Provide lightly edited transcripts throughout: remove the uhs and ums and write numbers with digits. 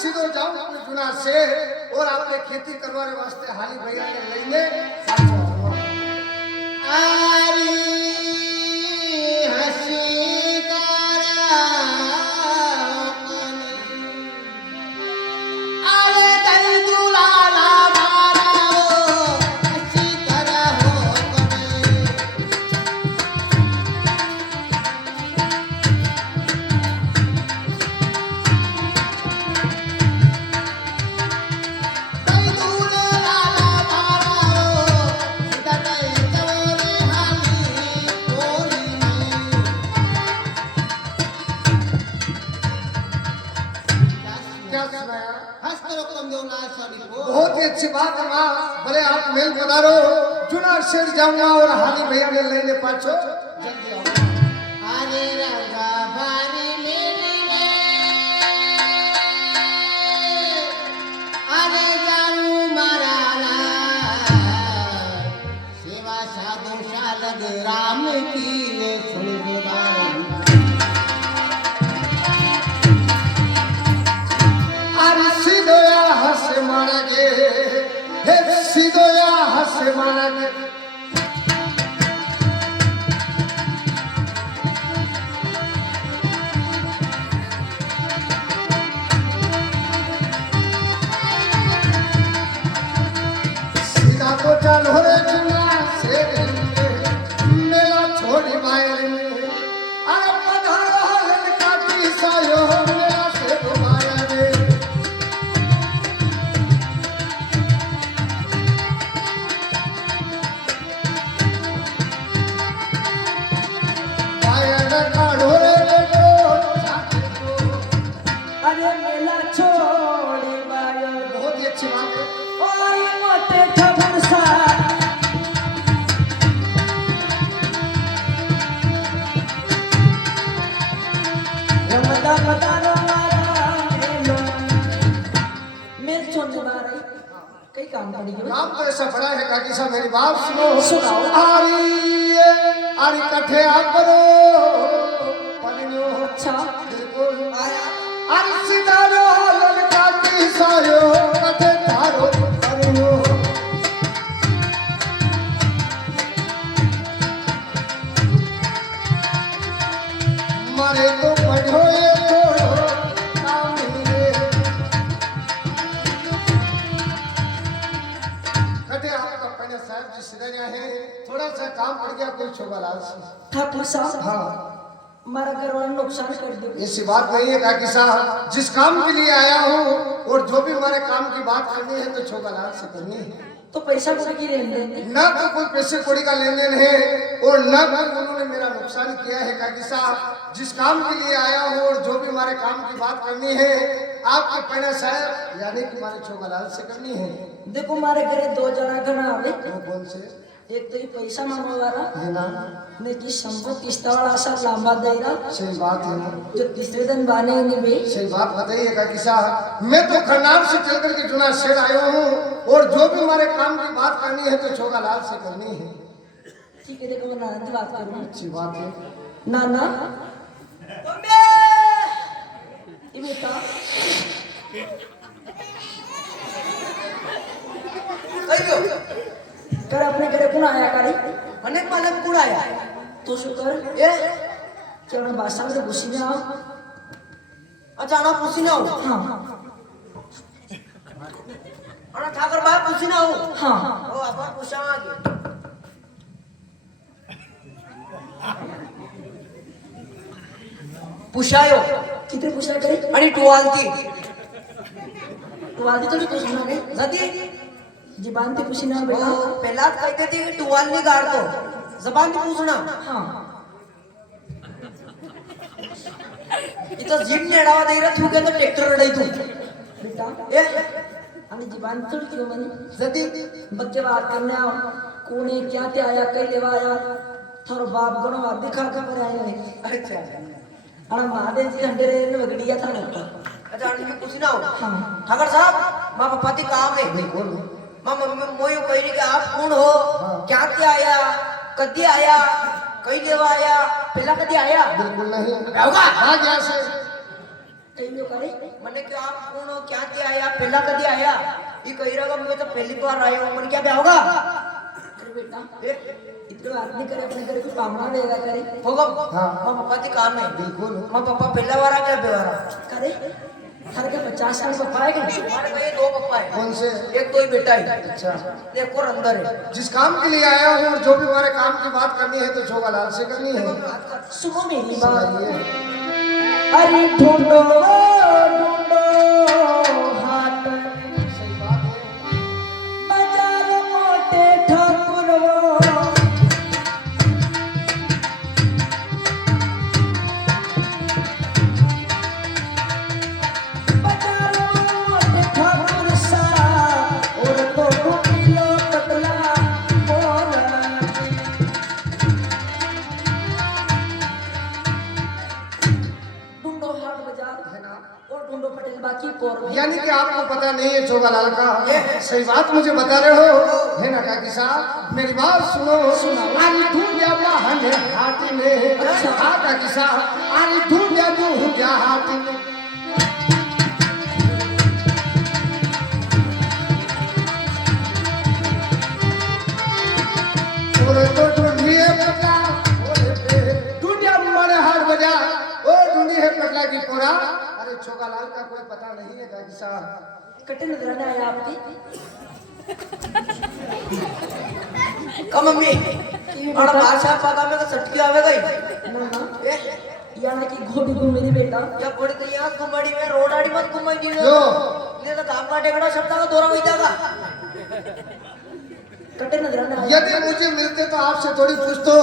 सीधो जाऊं अपने चुना से और आपने खेती करवाने वास्ते हाली भैया ने लईने आरी हसी करा अरे दल दुलाला मारो हसी करा हो बहुत ही अच्छी बात है माँ। भले आप मेल पधारो चुना शेर जाऊंगा और हाली भैया ने लेने पाछो जल्दी आओ। अरे रंगा भारी मेले अरे जाऊं मराला सेवा साधु शालग राम की रे सुन सीधोया हस मारा गे हे सीधोया हस मारा गे सीधा तो चलो रे चुना से मेला छोड़ी बाहर में अरे पधारो लड़का की सायो मेला से दोबारा रे काम तो ऐसा बड़ा है काकी साहब मेरी बात सुनो सुनाओ। आरी कठे आप करो पलिनो अच्छा बिल्कुल आया आरी सितारो ललका की सायो कठे तारो पलिनो मारे तो पढ़ो ये छोड़ो काम मिले कठे आपका पहले साहब जी सिदरिया है थोड़ा सा काम पड़ गया कोई छोगालाल से ठाकुर साहब हाँ हमारा घर वाला नुकसान कर दिया। ऐसी बात नहीं है काकी साहब जिस काम के लिए आया हूँ और जो भी हमारे काम की बात करनी है तो छोगालाल से करनी है तो पैसा पूरे की लेन देन न तो कोई पैसे कौड़ी का लेन देन है और न कोई उन्होंने मेरा नुकसान किया है काकी साहब जिस काम के लिए आया हूँ और जो भी हमारे काम की बात करनी है आपके पहना साहब यानी कि हमारे छोगालाल से करनी है। देखो हमारे घरे दो जना घना आवे वो कौन से एक तो ये पैसा मांगने वाला है ना ने की शंभू किस्ता वाला सा लांबा दायरा सही बात है ना जो तीसरे दिन बाने नहीं बे सही बात बताइए काकी साहब मैं तो खरनाम से चल करके चुना शेर आया हूँ और जो भी हमारे काम की बात करनी है तो छोगालाल से करनी है। ठीक है देखो मैं नाना की बात करूँ अच्छी बात है नाना ये बेटा कर अपने घरे कौन आया करे अनेक मालक कौन आया तो शुक्र ए चलो बादशाह से घुसी में आओ अचानक पूछी ना हो हाँ अरे ठाकर बाहर पूछी ना हो हाँ ओ अपन पूछा आगे पूछायो कितने पूछा करे आणि टुवालती टुवाल थोड़ी पूछना है जदी जुबान से पूछना बेटा पहला कहते थे कि टुवाल नहीं गाड़ दो जबान से पूछना हाँ इतना जिम ने अड़ावा दे रहा तू क्या तो ट्रैक्टर अड़ाई तू बेटा ए हमें जुबान थोड़ी क्यों मनी जदी बच्चे बात करने आओ कोने क्या ते आया कई लेवा आया थारो बाप गणो आ दिखा के पर आए हैं अच्छा अरे महादेव जी हंडे रे ने वगड़िया था ना अच्छा आने की पूछना हो हाँ ठाकर साहब माँ पापा की काम है बिल्कुल माँ मम्मी मोयो कह रही कि आप कौन हो क्या क्या आया कदी आया कई लेवा आया पहला कदी आया बिल्कुल नहीं होगा हाँ क्या से कई लोग करे मैंने कि आप कौन हो क्या क्या आया पहला कदी आया ये कह रहा मैं तो पहली बार आया हूँ मन क्या क्या होगा अरे बेटा इतना बात नहीं करे अपने घर को पामना देगा करे होगा हाँ। माँ पापा की काम है बिल्कुल माँ पापा पहला बार आ क्या बेवारा करे हर के 50 साल का पाएगा हमारे भाई दो पापा है कौन से एक तो ही बेटा है अच्छा एक और अंदर है जिस काम के लिए आया हूँ और जो भी हमारे काम की बात करनी है तो जोगालाल से करनी है सुनो मेरी बात सुनाइए अरे ढूंढो ढूंढो हाथ सही बात है बाजार मोटे ठाकुर बाजार मोटे ठाकुर सा और तो किलो पतला बोला ढूंढो हाट बाजार है ना और ढूंढो पटेल बाकी पोर यानी कि आपको पता नहीं है जोगालाल का सही बात मुझे बता रहे हो है ना काकी साहब मेरी बात सुनो आरी ढूंढिया वाहन हाथी में हाँ काकी साहब आरी ढूंढिया हाथी में ओरे तो ढूंढिए पटला ओरे पे ढूंढिया मारे हाथ बजा ओ ढूंढी है पटला की पोरा अरे जोगालाल का कोई पता नहीं है काकी साहब कटे नजराने आया आपकी कम मम्मी और बादशाह पाका में का सटकी आवे गई ना ना ए यहाँ की घोड़ी घूमी थी बेटा या बड़ी तो यहाँ घुमाड़ी में रोड आड़ी मत घुमाई दी जो ये तो काम का टेकड़ा शब्द का दौरा हुई जाएगा कटे नजराने आया यदि मुझे मिलते तो आपसे थोड़ी पूछतो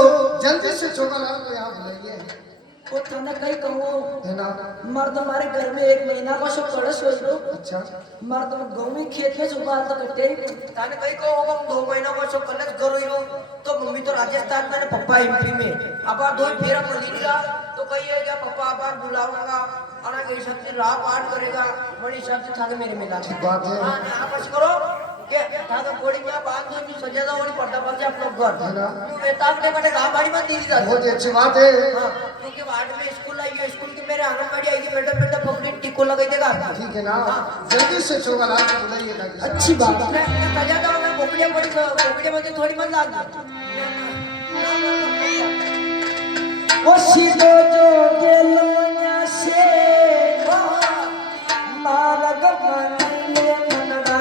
जल्दी से जोगालाल को यहाँ बुलाइए वो थाना कहीं कहूँ है ना मर्द हमारे घर में 1 महीना का शो कड़स हो तो अच्छा मर्द गाँव में खेत में सुबह तो कटे ताने कहीं को होगा 2 महीना को सो कलच करो ही तो मम्मी तो राजस्थान में पप्पा एमपी में अब आप दो फेरा मलीगा तो कही है क्या पप्पा आप बुलाऊंगा और के हिसाब से राह पाठ करेगा बड़ी हिसाब से थाके मेरे मिला ठीक बात है। हाँ आप ऐसे करो के थाके कोड़ी में बांध दो जो सजा दो और पर्दा बांध आप लोग घर है ना? क्यों बेताब ने कटे गांव बाड़ी में दी जाती बहुत ही अच्छी बात है हाँ क्योंकि वार्ड में स्कूल आई है स्कूल की मेरे आंगनबाड़ी आएगी बेटा बेटा पकड़ी टिको लगाई देगा ठीक है ना जल्दी से जोगालाल को बुलाइए काकी साहब अच्छी बात मैं सजा दो मैं बोकड़िया बड़ी बोकड़िया में थोड़ी मत लाग वो सीधो जो गेलोया से मारग बनले मनड़ा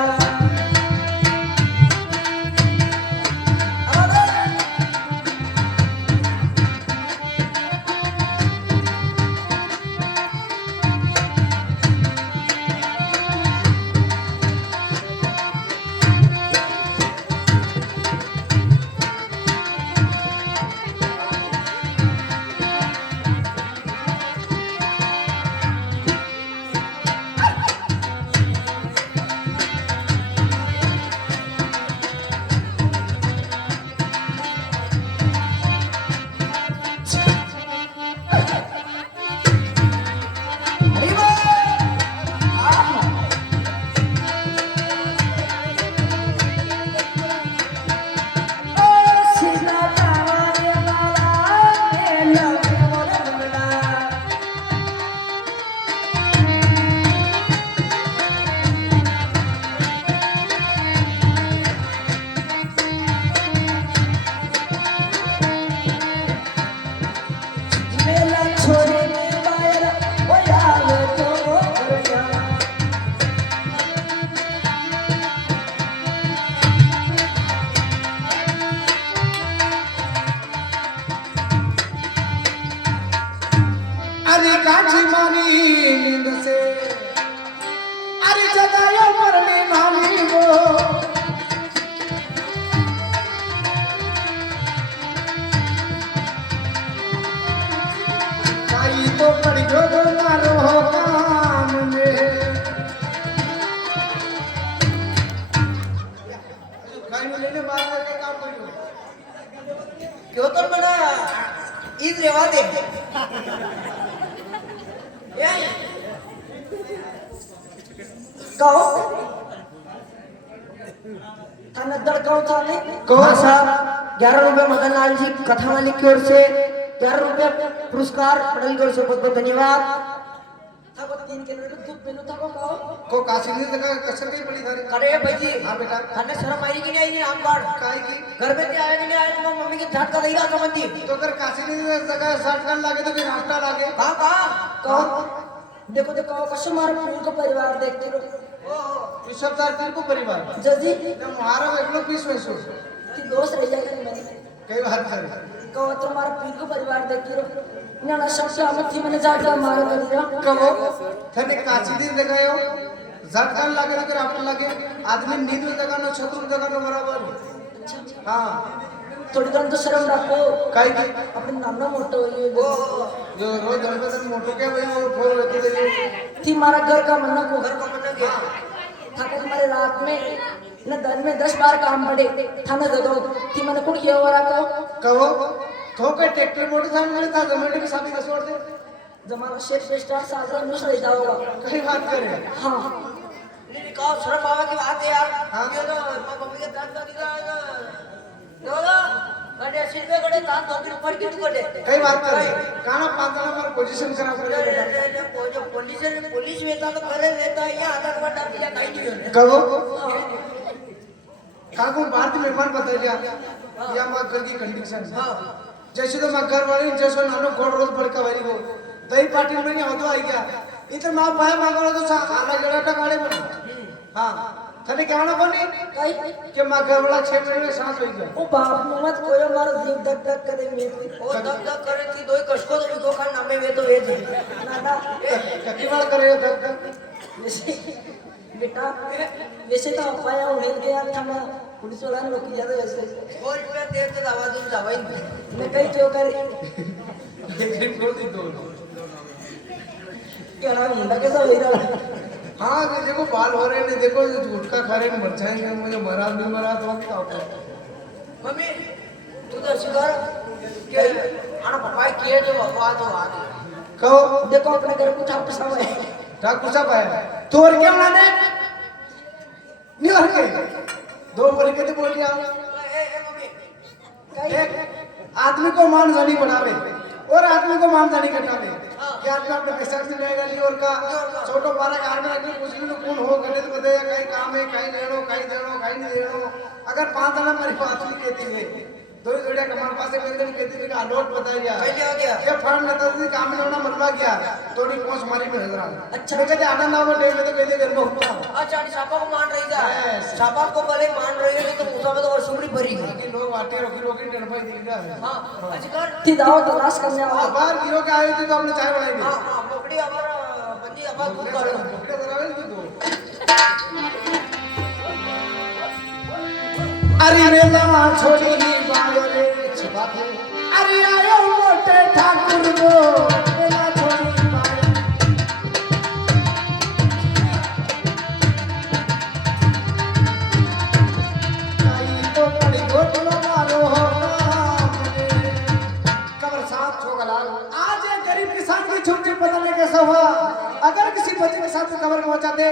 क्यों तो मना ईद रेवा दे ये कहो थाना दड़काओ था ने हाँ साहब 11 रुपए मदन लाल जी कथा मालिक की ओर से 11 रुपए पुरस्कार पटेल की ओर से बहुत बहुत धन्यवाद था को 3 किलो दूध पीनो था को कहो को काशी ने जगह कसर की बड़ी थारी अरे भाई जी हाँ बेटा थाने शर्म आई कि नहीं आई नहीं राम कार्ड काहे की घर में नहीं आया कि नहीं आया तो मम्मी के झटका देगा समझ जी तो अगर काशी ने जगह शॉटगन लागे तो फिर रास्ता लागे कहाँ कहो देखो देखो कसो मार पूल को परिवार देखते रहो इस सप्ताह तीन को परिवार जजी तो मारा एक लोग 20 में सो कि दोस्त रह जाएगा मैंने कई बात करे कहो तुम्हारा पीर को परिवार देखते रहो ना सब से आमद थी मैंने जाकर मार कर दिया कहो थने काची दिन लगायो झटकन लागे तो राफ्ट लागे आदमी नींद में जगह न छतुर जगह न बराबर हां थोड़ी कम तो शर्म रखो काई की अपने नाम ना मोटो ये जो रोज गणपति मोटो के भाई वो फोर रहते थे थी हमारा घर का मन्ना को घर को मना गया था को तुम्हारे रात में न दिन में 10 बार काम पड़े थाना जगह थी मैंने कुछ किया वाला कहो तो के ट्रैक्टर मोटरसाइकिल में था जमाने की शादी का छोड़ दे जमाना शेर स्टार साजरा न्यूज रह जाओगा कई बात करे हाँ नहीं कहो शर्म आवा की बात है यार हाँ। ये तो मम्मी के दांत का दिखा दोला गड़े सिर्फ गड़े दांत धोके ऊपर की टुकड़े कई बात करे काना 5 नंबर पोजीशन खराब कर दे जो पुलिस वेता तो करे रहता है यहाँ आधार कार्ड डाल दिया कहीं नहीं होने कहो काकू भारतीय मेहमान बता दिया या मां घर की कंडीशन जैसे तो मैं घर वाली जैसे नानो गोड़ रोज बड़का वाली हो दही पाटिल में नहीं होतो आई गया इधर मां पाए मांगो तो सा आला गड़ा टकाड़े में हां थने कहना बनी कई कि मां घर वाला 6 महीने में सांस हो गया ओ बाप मत कोयो मारो जीव धक धक करे मेरे वो दब दब करे थी दो कशको तो विको का नामे वे तो ये थे ना ना ककी वाला करे धक धक वैसे बेटा वैसे तो अपाया होने गया थाना पुलिस वाला ने रोकी ज्यादा वैसे और रुपया देर से दवा दूं दवाई मैं कहीं क्यों कर एक छोड़ दी दो क्या ना मुंडा कैसा हो रहा हाँ ये देखो बाल हो रहे हैं देखो गुटखा खा रहे हैं मर जाएंगे मुझे मरा नहीं मरा तो हम क्या होगा मम्मी तू तो शिकार के आना पापा किए जो बाबा तो आ कहो देखो अपने घर को छाप सब है ठाकुर साहब आया तो और क्या बनाने नहीं और के दो बोल के तो बोल दिया मम्मी एक आदमी को मान जानी बनावे और आदमी को मान जानी कटावे क्या आदमी अपने पैसा से नहीं डाली और का छोटो बारा कार में रखने कुछ भी कौन हो गए तो बताया कहीं काम है कहीं लेनो कहीं देनो कहीं नहीं देनो अगर 5 जना मेरी बात नहीं कहती है दो जोड़िया कमाल पासे कहीं नहीं कहती थी का नोट बताया गया पहले आ गया ये फंड लेता थी काम में होना मरवा गया थोड़ी पहुंच मारी में नजर आ अच्छा। मैं कहते आनंद आओ डे में तो कहते घर में होता अच्छा छापा को मान रही था Yes. छापा को भले मान रही है तो मुसा में तो सुमरी भरी गई कि लोग आटे रोकी रोकी डरपाई दे गया हां अच्छा कर थी दाव तलाश करने आओ बाहर गिरो के आए थे तो हमने चाय बनाई हां हां मोकड़ी हमारा बंदी अब दूध कर पकड़े जरा वे दो अरे मेला छोड़ी ही बायोले छबाते अरे आयो मोटे ठाकुर को मेला छोड़ी ही बायोले काई तो बड़ी घोटलो मारो हो कबर साथ छोगलाल आज एक गरीब किसान की छुट्टी बदलने के सवा अगर किसी बच्चे के साथ खबर पहुंचाते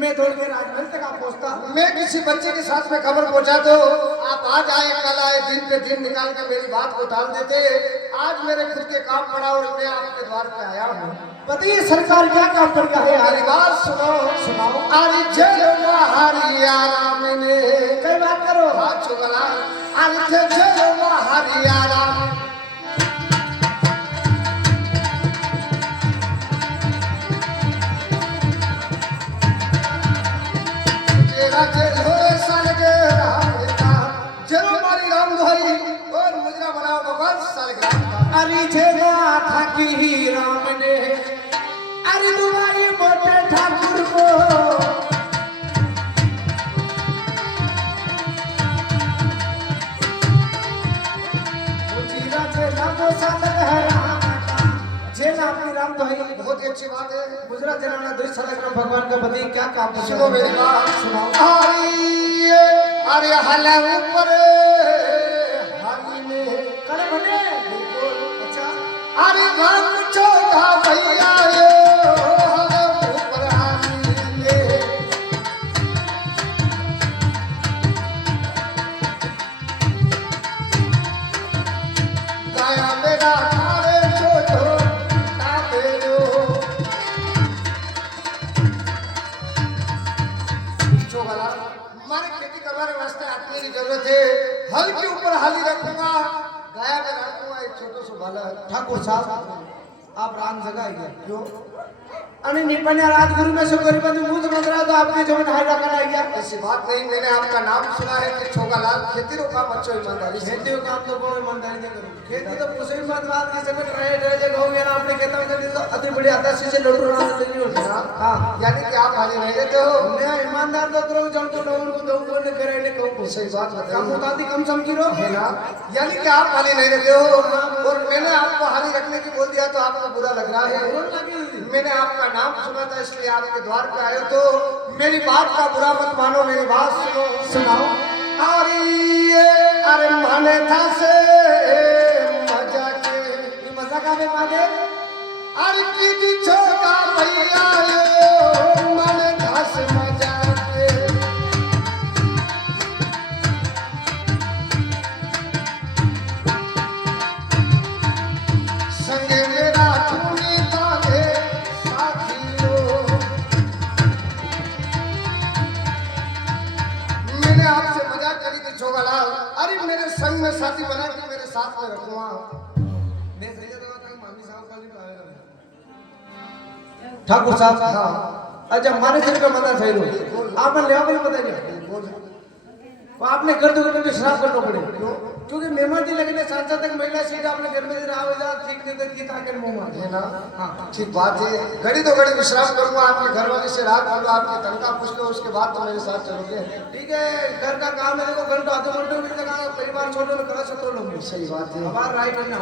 मैं दौड़ के राजमहल तक आप पहुंचता मैं किसी बच्चे के साथ में खबर पहुंचा दो आप आज आए कल आए दिन पे दिन निकाल के मेरी बात को टाल देते आज मेरे खुद के काम पड़ा और मैं आपके द्वार पे आया हूँ बताइए सरकार क्या काम कर गया है मेरी बात सुनो सुनाओ अरे चलो हरियाणा मैंने कई बात करो हाथ चुगला अरे चलो हरियाणा चलो मारी राम भाई और मुजरा बनाओ भगवान सालग्राम अरे जेना ठाकी ही राम ने अरे तुम्हारी मोटे ठाकुर को मुजीरा जेना को सालग्राम जेना अपनी राम भाई बहुत ही अच्छी बात है मुजरा जेना ना 2 सालग्राम भगवान का पति क्या काम सुनो मेरी बात सुनाओ अरे हले ऊपर हाली ने कने अरे रंग छोटा भैया यो ऊपर हाली ले गाया मेरा खारे छोटो ताते जो चोगला मारे खेती करवाने वास्ते आदमी की जरूरत है हल के ऊपर हाली रखूंगा गाया में रखूंगा एक छोटो सो बालक ठाकुर साहब आप राम जगह आइए क्यों अने निपन्या राजगुरु में से गरीब बंधु मुझ मंद रहा तो आपके जमीन हाई रखा आइया ऐसी बात नहीं मैंने आपका नाम सुना है कि छोगालाल खेती रो काम अच्छो ईमानदारी से खेती का काम तो बहुत ईमानदारी से करो खेती तो पूछे भी मत बात किसी में रहे जगह हो गया ना अपने खेतों में तो अति बड़ी आदर्श से लौट रहा है हाँ यानी कि आप हाली नहीं रहते हो मैं ईमानदार तो करो जन को लोगों को दो बोलने करे ने कहूं सही बात कम बताइए उताती कम समझी रो है ना यानी कि आप हाली नहीं रहते हो और मैंने आपको हाली रखने की बोल दिया तो आपको बुरा लग रहा है मैंने आपका नाम सुना था इसलिए आपके द्वार पे आए तो मेरी बात का बुरा मत मानो मेरी बात सुनो सुनाओ अरे माने था से मजा के ये मजा का में माने अरे की छोटा भैया यो माने था से मजा के संगे मेरा चूनी ताले साथियों मैंने आपसे मजाक करी थी छोगालाल अरे मेरे संग में साथी बना के मेरे साथ में रखूंगा मैं सही जगह का मामी साहब का भी पाएगा ठाकुर साहब हाँ अच्छा माने से का मता सही लो आपने लेवा भी बताइए बोल तो आपने कर दो तो शराब करना पड़े क्योंकि मेहमान जी लगने सांसद तक महिला सीट आपने घर में रहा हुआ ठीक नहीं तो की ताकत मुंह मार है ना हाँ ठीक बात है घड़ी तो घड़ी विश्राम करूंगा आपके घर वाले से रात बोलो आपकी तनख्वाह पूछ लो उसके बाद तो मेरे साथ चलोगे ठीक है घर का काम है देखो घंटा आधे घंटे में तक परिवार छोड़ने में करा सकते लोग सही बात है हमारा राइट करना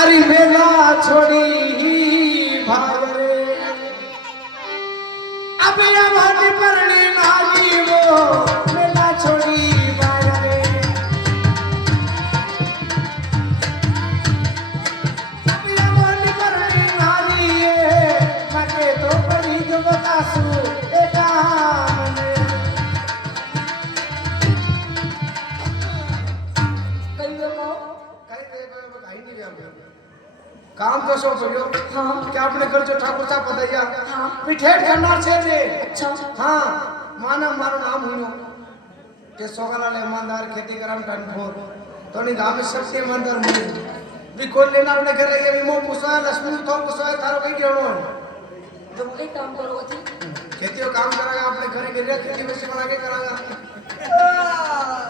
अरे मेला छोड़ी भाग रे अब यमन परणी नागी वो मेला छोड़ी भाग रे अब यमन परणी नागी ये मके तो पड़ी जो बतासू एका मने कई लोगों कहीं नहीं गया काम तो सो बढ़ियो हाँ क्या आपने कर जो ठाकुर साहब बताइया हाँ पिठेठ करना छे रे अच्छा हाँ माना मारो नाम हुयो के सोगलाल ईमानदार खेती करम टनफोर तो नहीं गांव में सबसे ईमानदार मुझे भी कोई लेना अपने घर रहे भी मो पुसा लक्ष्मी तो पुसा थारो कहीं केनो जो कई काम करो थी खेती का काम करागा अपने घर के लिए खेती में से बना के करागा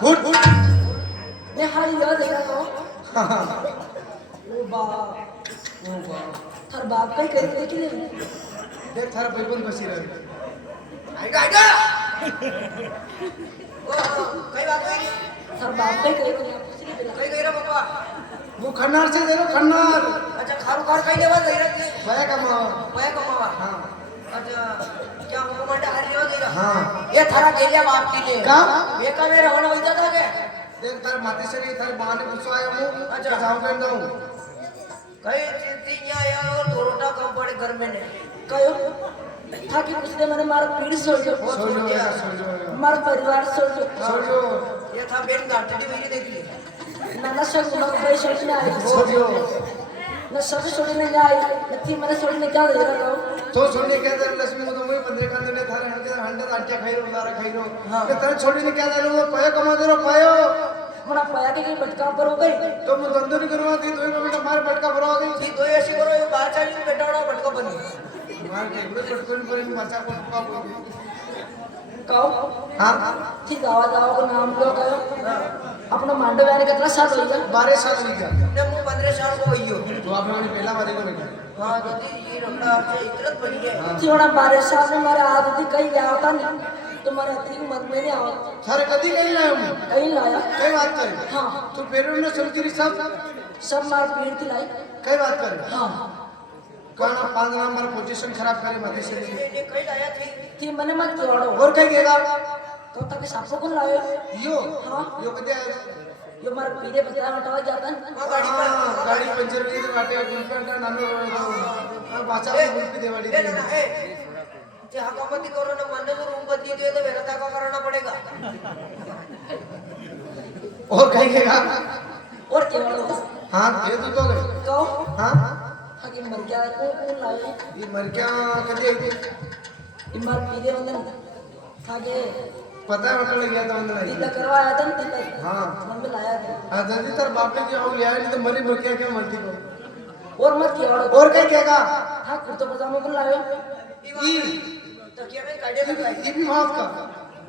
गुड गुड मैं हाल याद है को ओ बाप थर बाप कई करी लेकिन देख थारा भाईबंद बसी रहे आएगा आएगा ओ कई बात हुई थर बाप कई करी लेकिन कई गई रे बाबा वो खन्नार से दे रो खन्नार अच्छा खारू खार कई लेवा गई रे भय कमावा वह कमावा हाँ अच्छा क्या हुकुम मंडा हारी लेवा गई रे हाँ ये थारा गेलिया बाप की ले का ये का मेरे होने वही था के देख तार माते से तार बहाने पूछो आया हूँ अच्छा। जाऊँ कर दूँ कई तीन आया और दो रोटा कम पड़े घर में ने कयो था कि उसने मैंने मारा पीढ़ी छोड़ दो सोजो मारा परिवार छोड़ दो सोजो ये था बेन गांठी हुई देख ली नाना सब लोग भाई छोड़ने आए सोजो न सब छोड़ने आई नथी मैंने छोड़ने क्या दे रहा हूँ तो छोड़ने क्या दर लक्ष्मी को तो वही 15 का दिन थारे हंडे आटिया खाई रो उदारा खाई रो ये तेरे छोड़ने क्या दर वो पायो कमा दे रो पायो हमारा पाया के भटका पर हो गई तो मैं धंधो नहीं करवा थी तो बेटा मार पटका भरा गई थी दो ऐसी करो ये बाहर चली बेटा बड़ा भटका बनी मार के बड़े पटकोन पर बच्चा को टुका बोल कहो हां ठीक आवाज आओ को नाम लो कहो अपना मांडो वाले कितना साल हो गया 12 साल हो गया ने मु 15 साल को होइयो तो आपने वाली पहला बारी को बेटा हां तो ये रखना आपसे इतरत बनी है थोड़ा 12 साल में मारे आदत कहीं गया होता नहीं तुम्हारे अति मत में नहीं आओ थारे कदी कहीं लाया हूं कहीं लाया कई बात करे हाँ तू फेरो ने समझी सब सब मार पीड़ दिलाई कई बात करे हाँ कहना 5 नंबर पोजीशन खराब करे मधे से ये कई लाया थी थी मने मत जोड़ो और कहीं गेगा तो तक सापो कोण लावे यो हाँ। यो कधी आहे यो मार पीरे बता हटावा जाता गाडी पंचर केली तर वाटे गुलपेंटा नानो बाचा गुलपी देवाडी ए ना ए जे हकामती करो ना मन को रूम बदली दिए तो वेला का करना पड़ेगा और काही घेगा और केवळ हाँ दे तू तो गए तो हाँ हागे मर गया कोण लावे ये मर क्या कधी आहे ई मार पीरे वंदन हागे पता है मतलब गया था अंदर तिला करवाया था ना तिला हाँ मन में लाया था हाँ जल्दी तर बाप ने जो हो लिया नहीं तो मरी मर क्या मरती को और मत केवळ और काही घेगा हाँ कुर्तो पजामा कोण लावे ई तो क्या मैं काटे लगा ये भी माफ का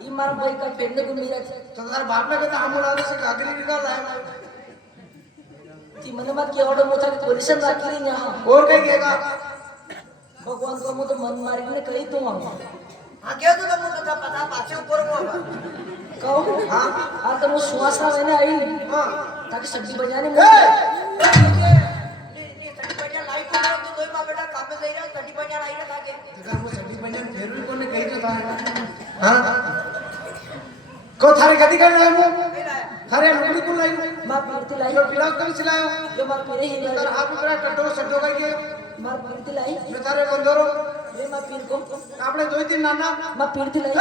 ई मार भाई का पेंड को मेरा तो तार बाप ने कहता हम उड़ा से गागरी निकाल लाया ती मन मत केवळ मोठा पोलिसन राखी नहीं यहाँ और काही घेगा भगवान को मुझे मन मारी ने कही तू आऊं हां क्या तो तुम तो पता पाछे ऊपर को कहो हाँ हाँ तो वो सुहासना मैंने आई हाँ ताकि सब्जी बजाने में नी सटी पड़िया लाइट को तो कोई बा बेटा काम में ले रहा सटी पड़िया लाई रखा के अगर वो सभी बंजन फेरू को ने कही तो था हाँ को थारे गति कर रहे हो नहीं लाया थारे लकड़ी को लाई मार पीरती लाई यो ब्लाउज कब सिलायो ये मार पीरे ही तर लाई आप मेरा टट्टो सट्टो का ये मार पीरती लाई जो थारे बंदरो ये मार पीर को आपने दो तीन नाना मार पीरती लाई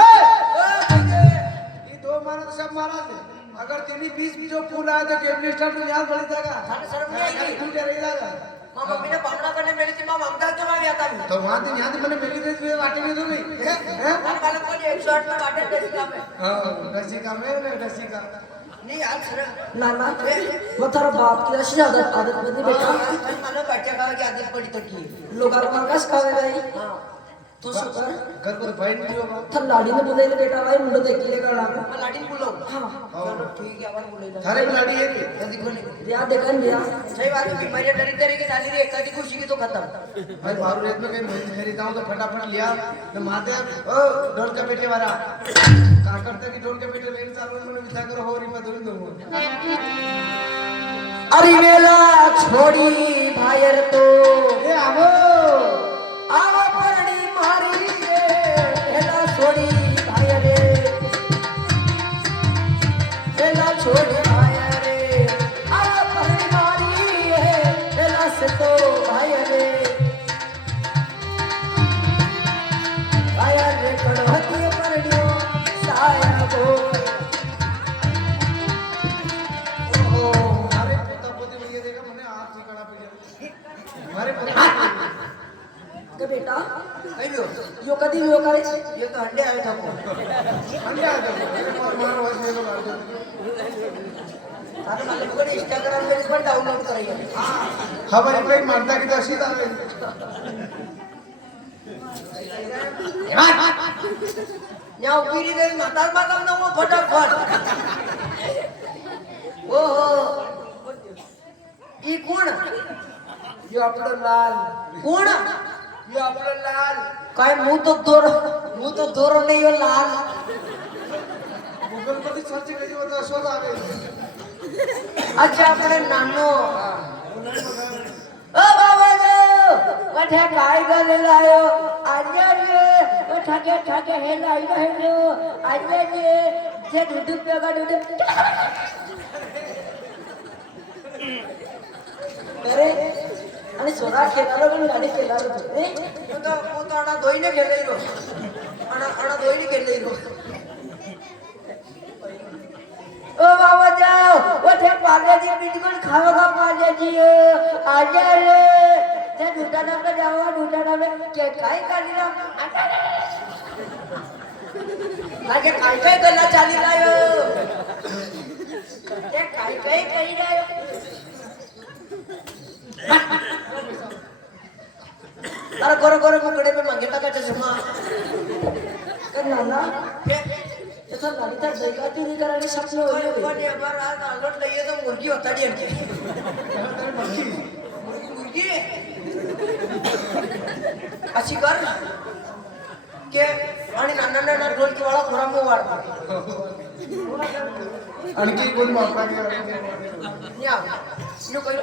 ये दो मारा तो सब मारा थे अगर तीनी 20 भी जो पुल आया तो केबल स्टार तो याद पड़ जाएगा थाने शर्म नहीं आई तू क्या रह जाएगा मां मम्मी ने बामड़ा करने मेरी थी मां ममता के मैं आता हूं तो वहां से यहां से मैंने मिली थी वाटे में तो नहीं हैं थाने वाले को 108 में बाटे देसी काम है हां रसी का मैं ना रसी का नहीं यार शर्म ना ना वो थारा बाप की ऐसी आदत बनी बेटा मानो बच्चा का की आदत पड़ी तो की लोग आर कस खावे गई हां तू सुकर घर को फाइन नहीं होगा था लाड़ी ने बुलाइले बेटा भाई मुंडो देख ले करना मैं लाडी बोलो हां चलो ठीक है अपन बोले थारे लाड़ी है जल्दी बोले रिया देखन रिया सही बात है बीमारी डरी तरीके से आली रे एकादी खुशी की तो खत्म भाई मारू रेत में कहीं मैं खरीदा हूं तो फटाफट लिया तो माते ओ ढोल का बेटे वाला का करते कि ढोल के बेटे लेन चालू में बिता करो हो रही मैं दूर दूंगा अरे मेला छोड़ी भायर तो ए आवो आवा परड़ी मारी रे मेला छोड़ी भायर रे मेला छोड़ी भायर रे आवा परड़ी मारी रे मेला से तो भायर रे भायर रे कड़हती परड़ियो साया बोल ओ मारे पोता पोती मुझे देखा मैंने हाथ ठिकाना पे मारे पोता के बेटा कहीं भी हो यो कदी यो करे ये तो हंडे आए था को अंडे आ जाओ मारो वास में लोग आ जाओ तारे मालिक को इंस्टाग्राम पे पण डाउनलोड करायचे हमारी कोई मानता की तो अशी दावे या उभी रे माता माता न वो फटाफट ओहो ई कोण यो आपला लाल कोण यो आपला लाल काय मुंह तो दोर नहीं हो लाल गूगल पर सर्च करी होता शोध आ गई अच्छा अपने नानो ओ बाबा जो वठे काय गले लायो आज्ञा रे ओ ठाके ठाके हे लायो हे नो आज्ञा रे जे दूध पेगा दूध अरे आणि स्वतः खेळालो पण गाडी खेळालो रे वो तो आना दोईने खेले रो आना दोईने खेले रो ओ बाबा जाओ वो थे पाले जी बिल्कुल खाओगा पाले जी आजा रे ते दुकाना पे जाओ दुकाना में के काय काली ना लागे काय करना चाली लायो ते काय करी लायो अरे करो मुकड़े पे मांगेता का चश्मा कर नाना त्याचा गाडी तर जगाती नाही करायला स्वप्न होईल पण यावर आज आलोट लઈએ तो मुर्गी होताडी आणखी मुर्गी अशी कर के आणि नाना ढोलकी वाला खुरांबो वाढ आणखी कोण वापरा या नो कहिरो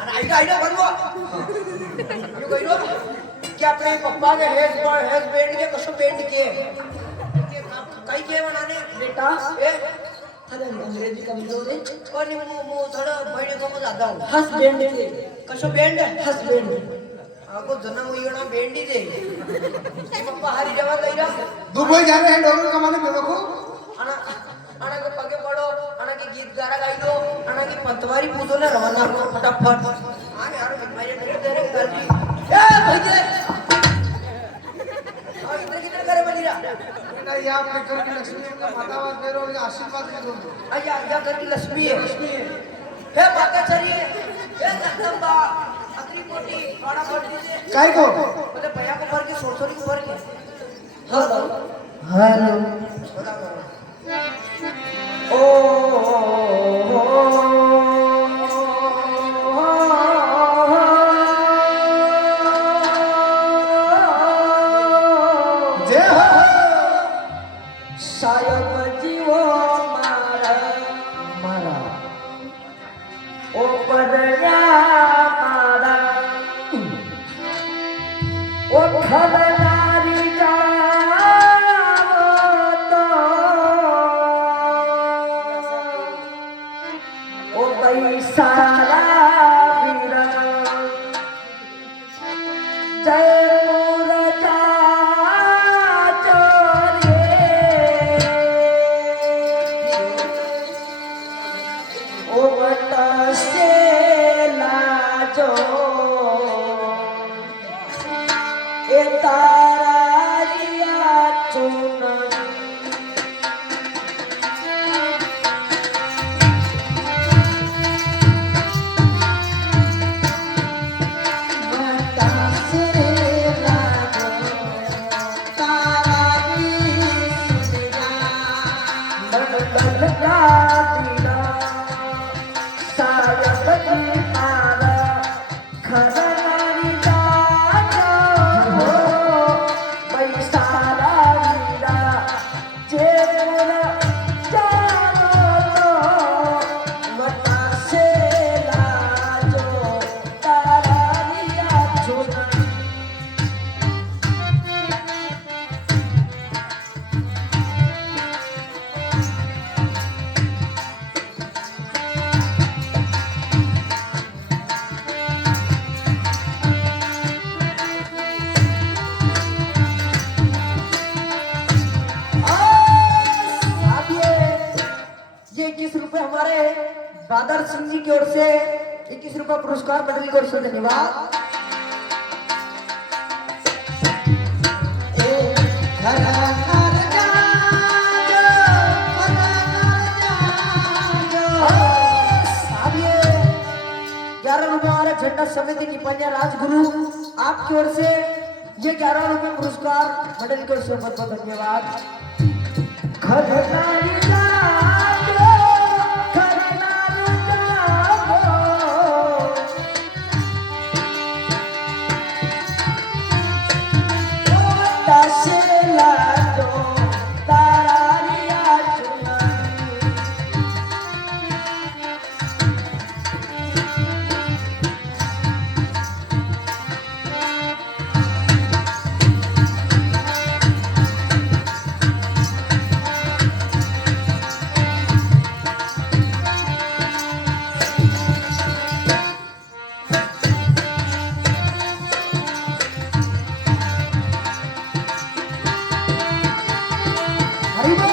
आणि आईला बनवा नो कहिरो कि अपने पप्पा के हेज बैंड के कसो बैंड के काही के बनाने बेटा ए अरे अंग्रेजी का विरोध है कोणी मु थोडं बहिणी को जाता हूं हस्बैंड के कसो बेंड हस्बैंड आगो जन्म होईना बेंडी दे पप्पा हरी जवा गईरा दुबई जा रहे हैं डॉलर कमाने बेवकूफ अना अना के पगे पड़ो अना के गीत गारा गाई दो अना की पंतवारी पूजो ना रवाना को फटाफट हां यार मेरे मेरे तेरे गलती ए भैया आ इधर किधर करे बलिरा बेटा ये आप लेकर के लक्ष्मी का मातावास दे रहे हो ये आशीर्वाद दे दो आया या करके लक्ष्मी है लक्ष्मी है हे माता चरी हे जगदम्बा अकरी कोटी बड़ा कर दीजिए काय को मतलब भैया को भर के सोरसोरी को भर के हेलो हेलो बता ओ जय हो शायद जीवो मारा मारा ओ परया मारा ओ खलनारी जावो तो ओ पैसारा वीरा जय मुरजा ओ बतासे लाजो ए तारारिया चुना बतासे लाजो तारारी सुनिया ललला दिला सायबती मारा खरनारी जाना हो पैसारा वीरा जे मोरा जानो तो बतासे लाजो तारारिया चुना ये 21 रुपए हमारे बादल सिंह जी की ओर से 21 रुपए पुरस्कार मंडली की ओर से धन्यवाद। साहब ये 11 रुपए हमारे झंडा समिति निपंजा राजगुरु आपकी ओर से ये 11 रुपए पुरस्कार मंडली की ओर से बहुत बहुत धन्यवाद। खरनारी जागो, खरनारी जागो। ओ बतासे लाजो, तारारिया चुनरी। हरि बोल।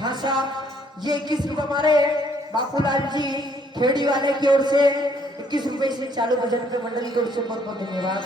हाँ साहब, ये 21 रुपए हमारे बापूलाल जी खेड़ी वाले की ओर से 21 रुपए से चालू बजट पे मंडली की ओर से बहुत बहुत धन्यवाद।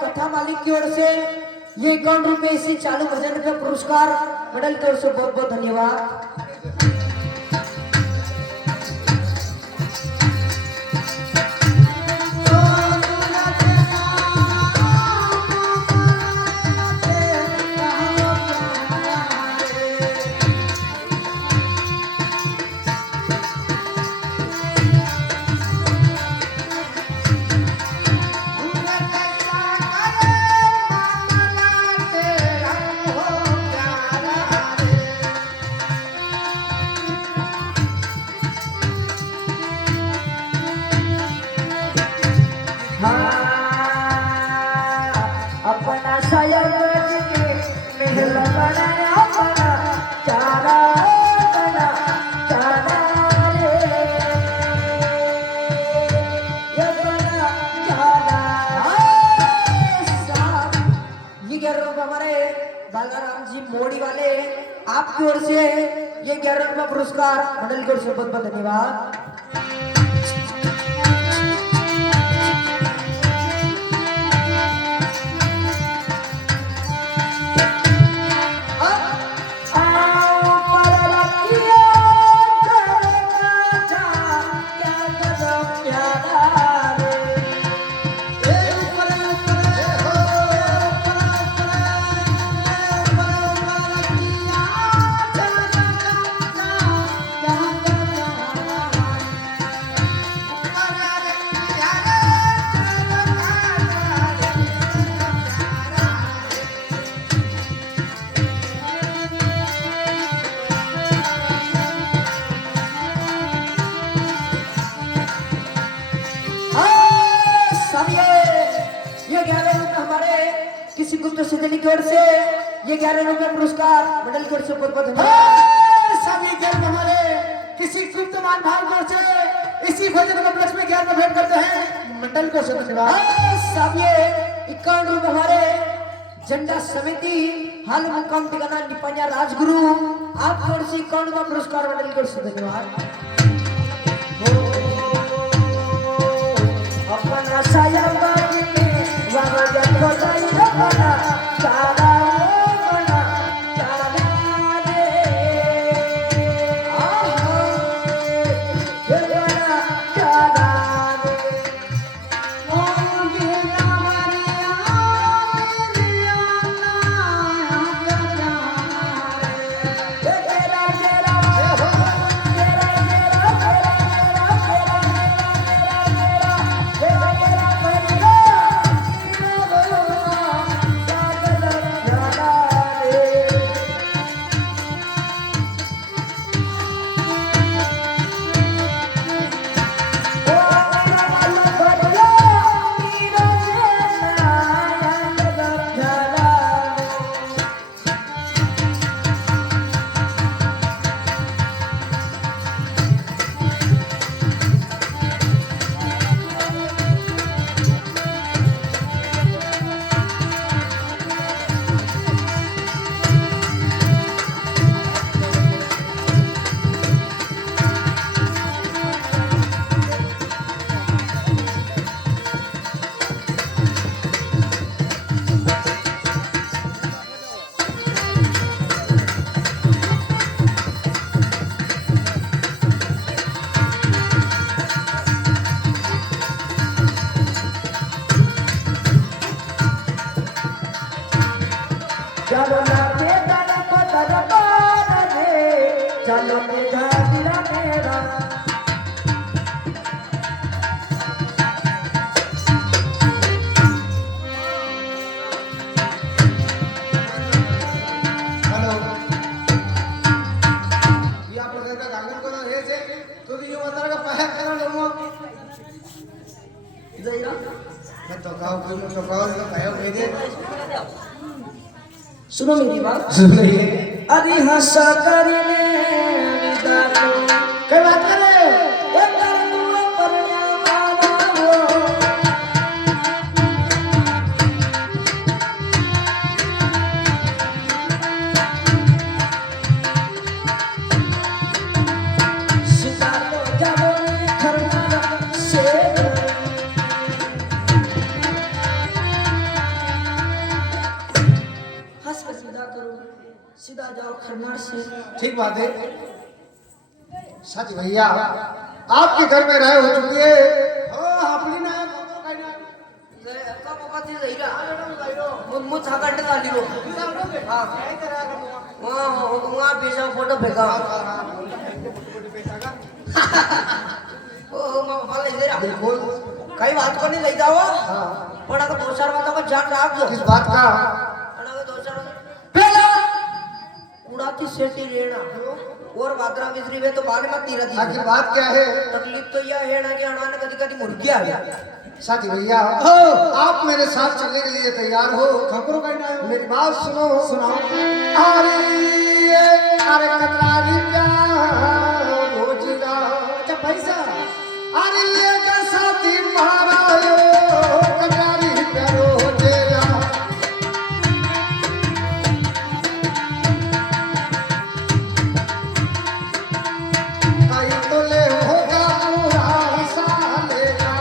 कथा मालिक की ओर से ये 51 रुपए इसी चालू भजन का पुरस्कार मेडल की ओर से बहुत बहुत धन्यवाद। अपना साया के महल बनाया अपना चारा बना चारा रे ये बना चारा ये 11 रुपए हमारे बालाराम जी मोड़ी वाले आपकी ओर से ये 11 रुपए पुरस्कार मंडल की ओर से बहुत बहुत धन्यवाद। किसी गुप्त सिद्धि की ओर से ये 11 रुपए पुरस्कार मंडल की ओर से बहुत बहुत धन्यवाद। सभी गर्व हमारे किसी गुप्त मान भाव की ओर से इसी भजन को उपलक्ष्य में 11 भेंट करते हैं मंडल को से धन्यवाद। सब ये 51 रुपए हमारे झंडा समिति हाल मुकाम ठिकाना निपन्या राजगुरु आपकी ओर से 51 रुपए पुरस्कार मंडल की ओर से धन्यवाद। अपना साया बाजी के वाला कोटाई अपना चारा बना चारा रे आहा ये बना चारा रे ओ गिरा मरिया मेरिया ना रे तेरा तेरा चलो ना बेदन को दरबार रे चलो मेरा दिला मेरा हेलो ये आप लोग का गांगन को है से तो ये अंदर का पाया करा लो जइरा मैं तो गाओ कोई तो गाओ का पाया कह दे सुनो मेरी बात सुन लिए अरे हंसा करने विदारो क्या बात कर रहे हो एक दर्द परने वाला हो सितारो जाओ खरना से आ जाओ खरनार से। ठीक बात है। सच भैया आपके घर में रहे हो चुकी है। आपली ना काय ना का बाबा ते जाईरा मुन छाकांडे झाली रो हा काय करा वहाँ बेचा फोटो फेंका ओ बाबा ले ले बिल्कुल। कई बात को नहीं ले जाओ हाँ। पण अगर दो चार बातों को ध्यान रख दो किस बात का? पण अगर दो चार पहला उड़ाती सेठी लेना और बादरा मिस्री में तो बाल मत नहीं रही आखिर बात क्या है? तकलीफ तो यह है ना कि अनाने कभी कभी मुर्गी आ गया साथी भैया आप मेरे साथ चलने के लिए तैयार हो? खबरों काय ना मेरी बात सुनो। सुनाओ। अरे कतरारी प्यार रोजीदा। अच्छा पैसा अरे ये के साथी महारायो कतरारी प्यार रोजीदा। कहीं तो ले होगा पूरा सालेगा।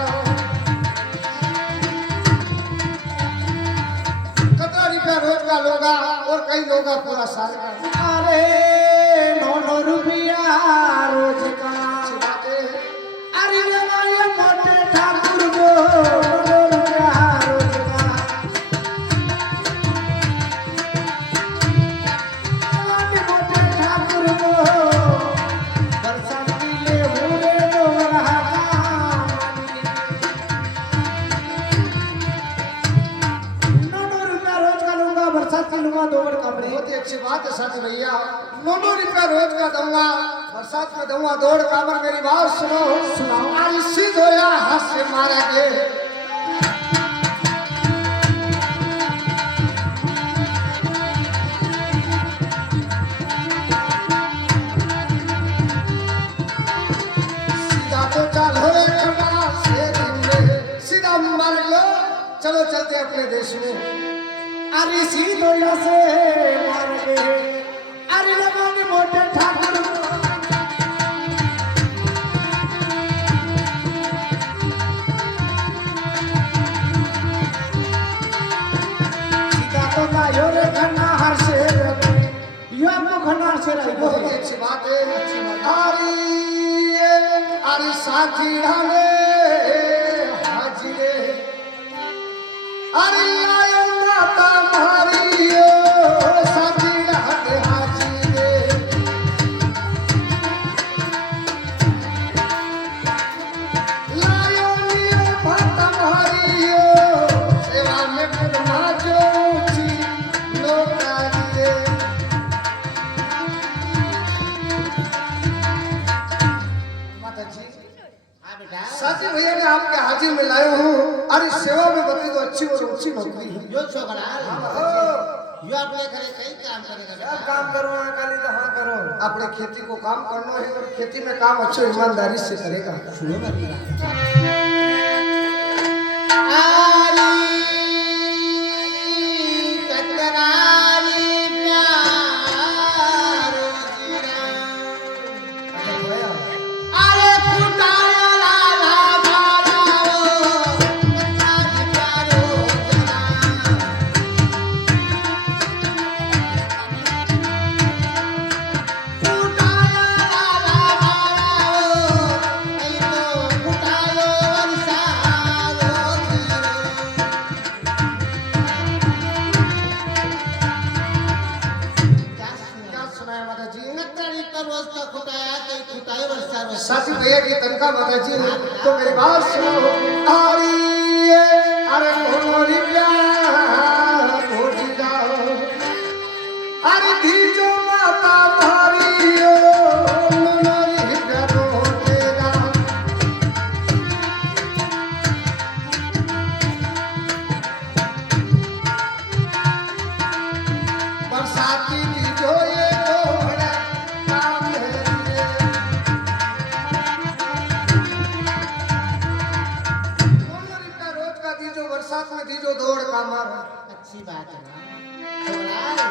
कतरारी प्यार रोज का लोगा और कई लोगा पूरा साल का। अरे 9 रुपया रोज का अच्छी बात है। अरे जमाने मोटे ठाकुर को 9 रुपया रोज का जमाने मोटे ठाकुर को बरसात के लिए हुए तो रहा काम 9 रुपया रोज का लूंगा बरसात के लूंगा 2 बड़ कपड़े बहुत ही अच्छी बात है साथी भैया। 9 रुपया रोज का दूंगा, बरसात में दूंगा दौड़ कामर। मेरी बात सुनो। सुनाओ। आज सिद्ध होया हाथ से मारेंगे। सीधा तो चलो खड़ा से दिन में, सीधा मार लो। चलो चलते अपने देश में। अरे सीधोया से मार गए अरे लगाने मोटे ठाकुर को। सीधा तो लायो रे खन्ना हर से यो आपको खन्ना हर से रही बहुत ही अच्छी बात है। अरे साथी ढाले हाजिरे। अरे लायो माता मारियो साथी ढाले हाजिरे। लायो लियो माता मारियो सेवा में पुरमा जोची लोकारिये। माता जी साथी भैया मैं आपके हाजिर में लाया हूँ। अरे सेवा में बता तो अच्छी और ऊंची नौकरी है। यो छोकरा यो अपने घरे कई काम करेगा क्या काम करो काली तो हाँ करो अपने खेती को काम करना है और खेती में काम अच्छे ईमानदारी से करेगा। सुनो मेरी बात कतरारी प्यार अरे कुटाया लाला माराओ कतरारी प्यारो जना कुटाया लाला माराओ ऐ तो कुटायो वर्षारो क्या सुनाया माता जी? कतरारी का रोज का कुटाया कई कुटायो वर्षारो साथी भैया की तनखा माता जी तो मेरी बात सुनो। अरे मोरी प्यार भोजी जाओ। अरे धीजो माता मारियो मोरी प्यार भोजी जाओ। बरसाती धीजो ये तोड़ा काम है ये। रोज का दी जो बरसात में दी जो दौड़ का मार। अच्छी बात है ना छोकरा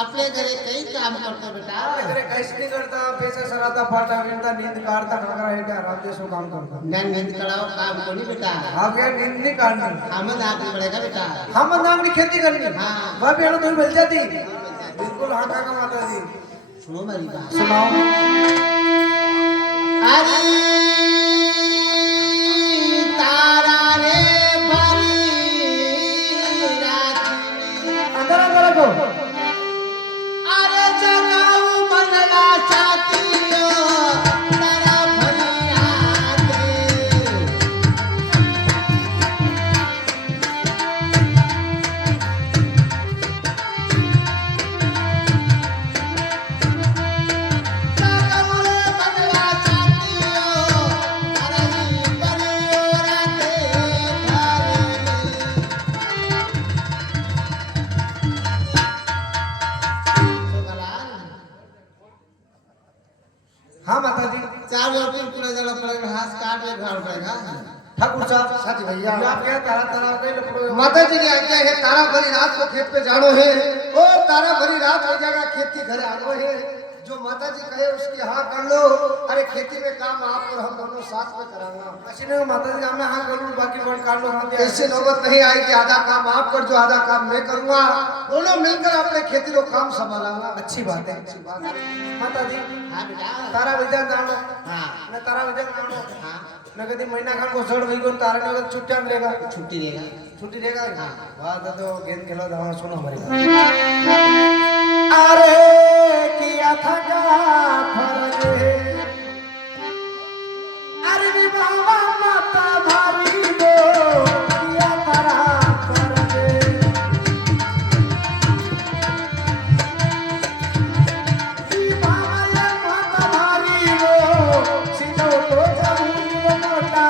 अपने घरे कई काम करते बेटा अरे कैसे नहीं करता पैसा सराता फाटा गिनता नींद काटता खाकरा हेटा आराम जैसो काम करता न नींद कराओ काम को नहीं बेटा आप क्या नींद नहीं काटनी हमें आगे बढ़ेगा बेटा हम नाम की खेती करनी हाँ। वह पेड़ों तो मिल जाती बिल्कुल हाँ काका माता जी। सुनो मेरी बात। सुनाओ। अरे तारा रे भरी रात अंदर अंदर को। अरे जगाऊ मनला छातियो तारा भरी रात जगाऊ मनला छातियो तारा भरी रात हाँ माता जी। चार रोटी पूरा जला पड़ेगा घास काट के घर पड़ेगा ठाकुर साहब। साथी भैया आप क्या तारा तारा कई लोग माता जी की आज्ञा है तारा भरी रात को खेत पे जानो है और तारा भरी रात हो जाएगा खेत के घर आनो है जो माता जी कहे उसकी हाँ कर लो अरे खेती में काम आप और हम दोनों साथ में करांगा असीने माता जी हमने हाँ कर लूं बाकी वर्ड काट लो हाँ ऐसी नौबत नहीं आई कि आधा काम आप कर जो आधा काम मैं करूंगा दोनों मिलकर अपने खेती को काम संभालांगा अच्छी बात है। अच्छी बात है माता जी हाँ बेटा तारा विधान जानो। हाँ मैं तारा विधान जानो। हाँ मैं कभी महीना खान को सड़ वही को तारा ने अगर छुट्टियां मिलेगा छुट्टी देगा छुट्टी देगा। हाँ बात है तो गेंद खेलो दावा सुनो हमारी बात। अरे किया था का फर्ज अरे भी बाबा माता भारी दो किया तारा फर्ज भी बाबा ये माता भारी दो सीधो तो जरूर मोटा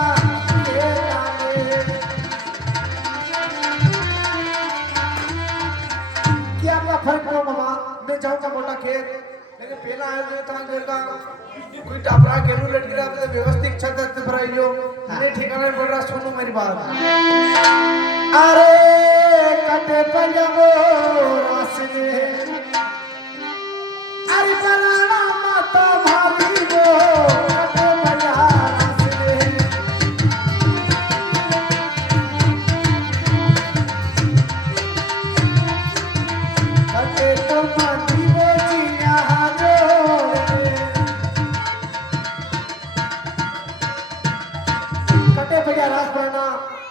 ये ताने क्या क्या फर्क हो मामा मैं जाऊंगा मोटा खेत लेकिन पहला आया जो था घर का कोई टापरा केलू लट गिरा तो व्यवस्थित छत छत पर आई जो मैंने ठिकाना पड़ रहा सुनो मेरी बात। अरे कटे पंजाबो रासने अरे बनाना माता भारी गो कटे पंजाब रासने कटे तो माती वो जिया जो कटे भैया रास पड़ना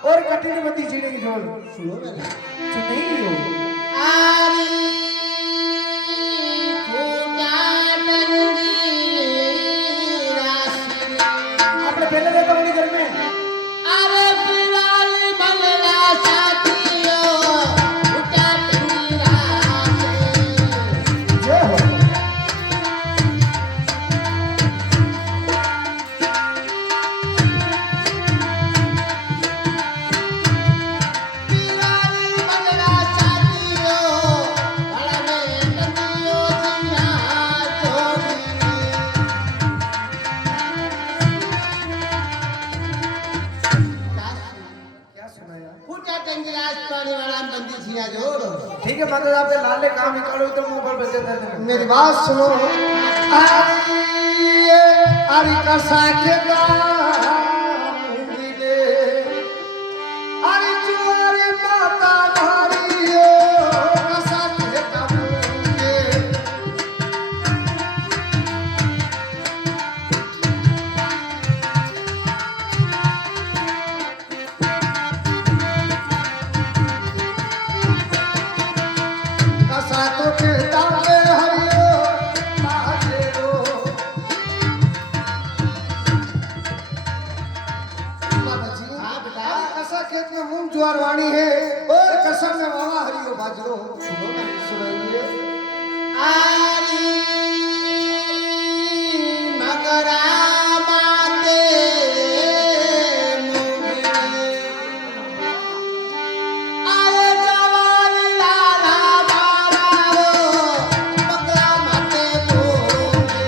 और कटी ने बंदी जीने की जोड़ सुनो मेरा सुनी हो। आरी खूटा टंगी रास्ते आपने पहले देखा मेरी घर में अरे बिराली मनला साथियो खूटा टंगी रास्ते जो हो बिराली मनला साथियो बड़ा में टंगियो जिना जोड़ी क्या सुना यार। खूटा टंगी रास्ते वाला बंदी छिया जोड़ ठीक है माता आपने लाले काम निकालो तो मोबाइल बचे थे मेरी बात सुनो आइए अरे कसा के मुंगिले अरे चोरी माता भारी हो कसा के मुंगे कसा तो के दावे हरियो ताजेरो माता जी हाँ बेटा। कसा खेत में मूंग ज्वार वाणी है और कसम में मावा हरियो बाजरो सुनो ना सुनाइए आरी मगरा माते मुंगे आरे जवानी लाला बाबा मगरा माते मुंगे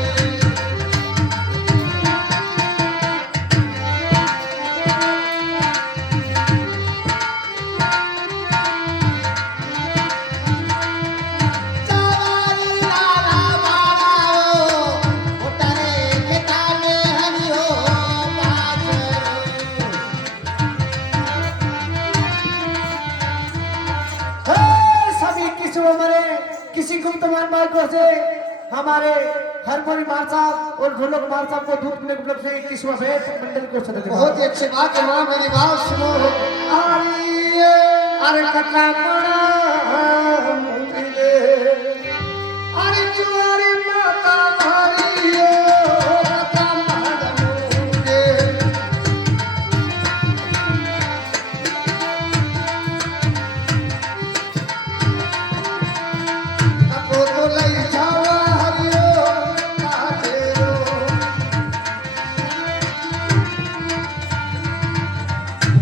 जवानी लाला तमाम भाई को से हमारे हरमोनी मार साहब और ढोलक मार साहब को दूध पीने के उपलक्ष्य से 21वां भेंट मंडल को सदस्य बहुत ही अच्छी बात है माँ, मेरी बात सुनो। अरे कथा पड़ा अरे तुम्हारी माता भारी कथा मांगे तको तो लई जावा हरियो काजेरो।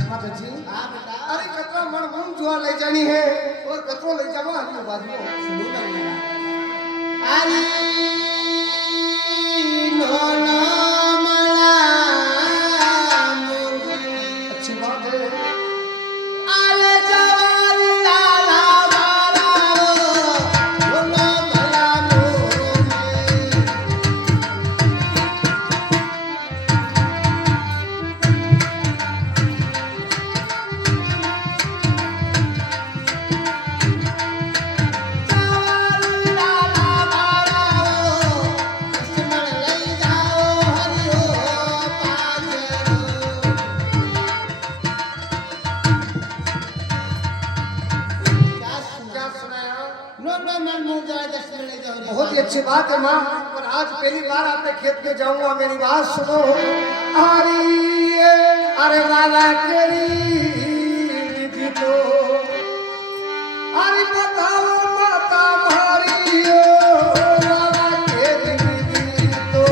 माता जी हाँ बेटा अरे कतरा मन मन जुआ ले जानी है और कतरो ले जावा हरियो बाजू। सुनो ना मेरा आरी नोना मला अच्छी बात है। आले जवानी लाला मारा नोना मला क्या सुनाया? बहुत बहुत ही अच्छी बात है माँ, पर आज पहली बार आपने खेत में जाऊंगा, मेरी बात सुनो। अरे वाला तेरी विधि तो अरे बताओ माता मारी वाला तेरी विधि तो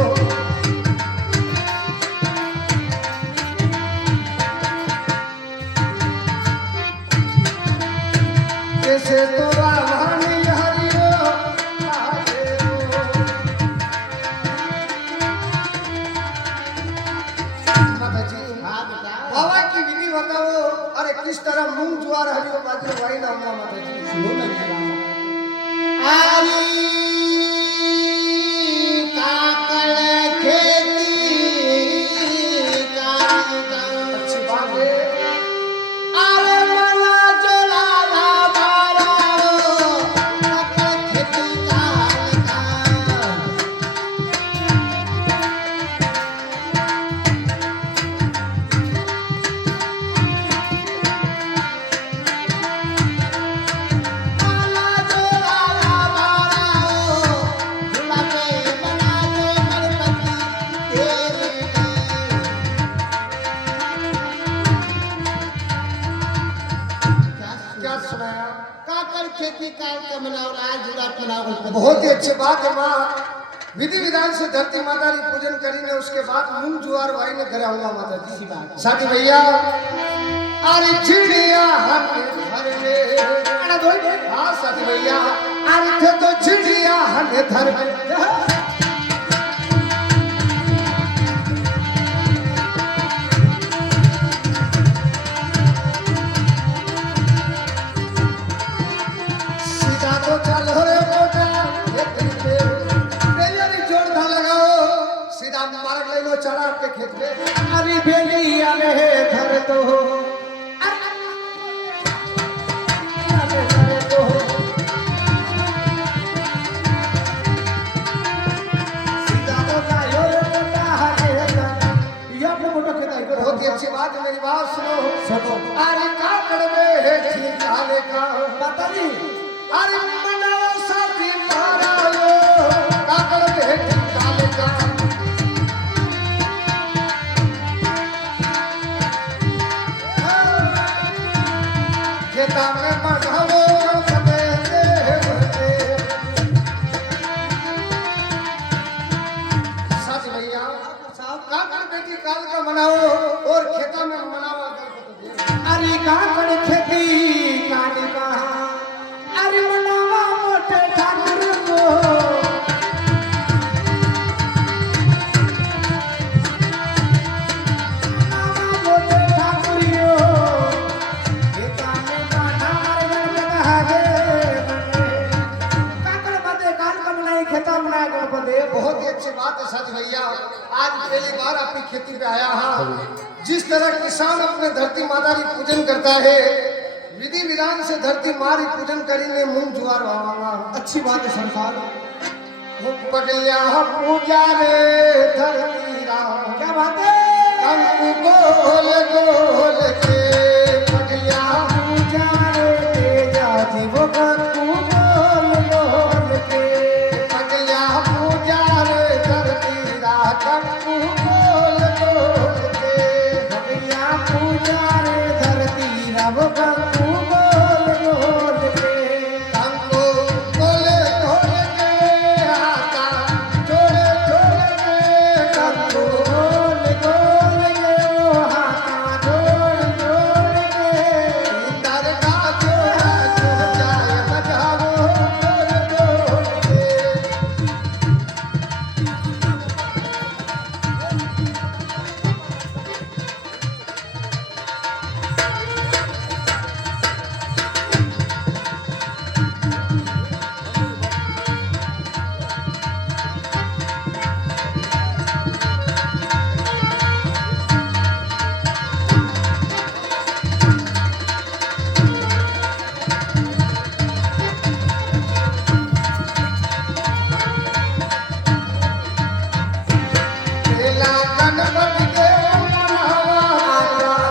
कैसे तो रावणी हरियो काजेरो। माता जी बाबा की विधि बताओ। अरे किस तरह मूंग ज्वार हरियो बाजरो वाई ना हुआ माता जी। अच्छी बात है। क्या सुनाया? खेती काल का मनाओ आज रात मनाओ बहुत ही अच्छी बात है माँ। विधि विधान से धरती माता की पूजन करीने उसके बाद मूंग ज्वार वाई ने घर आऊंगा माता जी। साथी भैया अरे चिड़िया घर में हाँ साथी भैया अरे थे तो चिड़िया हने धर में सीधा तो चलो रे मोटा ये खेत पे बेलिया भी जोरदार लगाओ। सीधा मार्ग ले लो चढ़ा के खेत पे। अरे बेलिया ले धर तो बहुत ही अच्छी बात है, मेरी बात सुनो। अरे काकड़ में है ठीक आले का माता जी। अरे मनाओ साथी मारा लो काकड़ में है ठीक आले का। खेता में मनाओ कदे दे साथी भैया काकड़ बेटी काल का मनाओ और खेता में मनाओ। अरे काकड़ खेती काली का अरे मनावा मोटे ठाकुर को। मनावा मोटे ठाकुरियो खेता में मना मारे गणपत हागे काकड़ बाते काल का मनाई खेता मनाया गणपत। बहुत ही अच्छी बात है साथी भैया, आज पहली बार आपकी खेती पे आया हाँ। जिस तरह किसान अपने धरती माता की पूजन करता है विधि विधान से धरती मारी पूजन करीने मूंग जुआर वावांगा। अच्छी बात है सरकार। पगलिया पूजा रे धरती राम, क्या बात है? कंकु गोल गोल के पगलिया पूजा रे तेजा जीवो कंकु गोल गोल के। पगलिया पूजा रे धरती राम, कंकु गोल गोल के। भगैया पूजा रे धरती रब कंकु गोल गोल के। कंकु गोल गोल के हाथा जोड़े जोड़े के कंकु गोल गोल के ओ हाथा जोड़ जोड़ के। इंदर का जोड़ा जो जाए बजाओ गोल गोल के। बेला गणपति देव मनावा,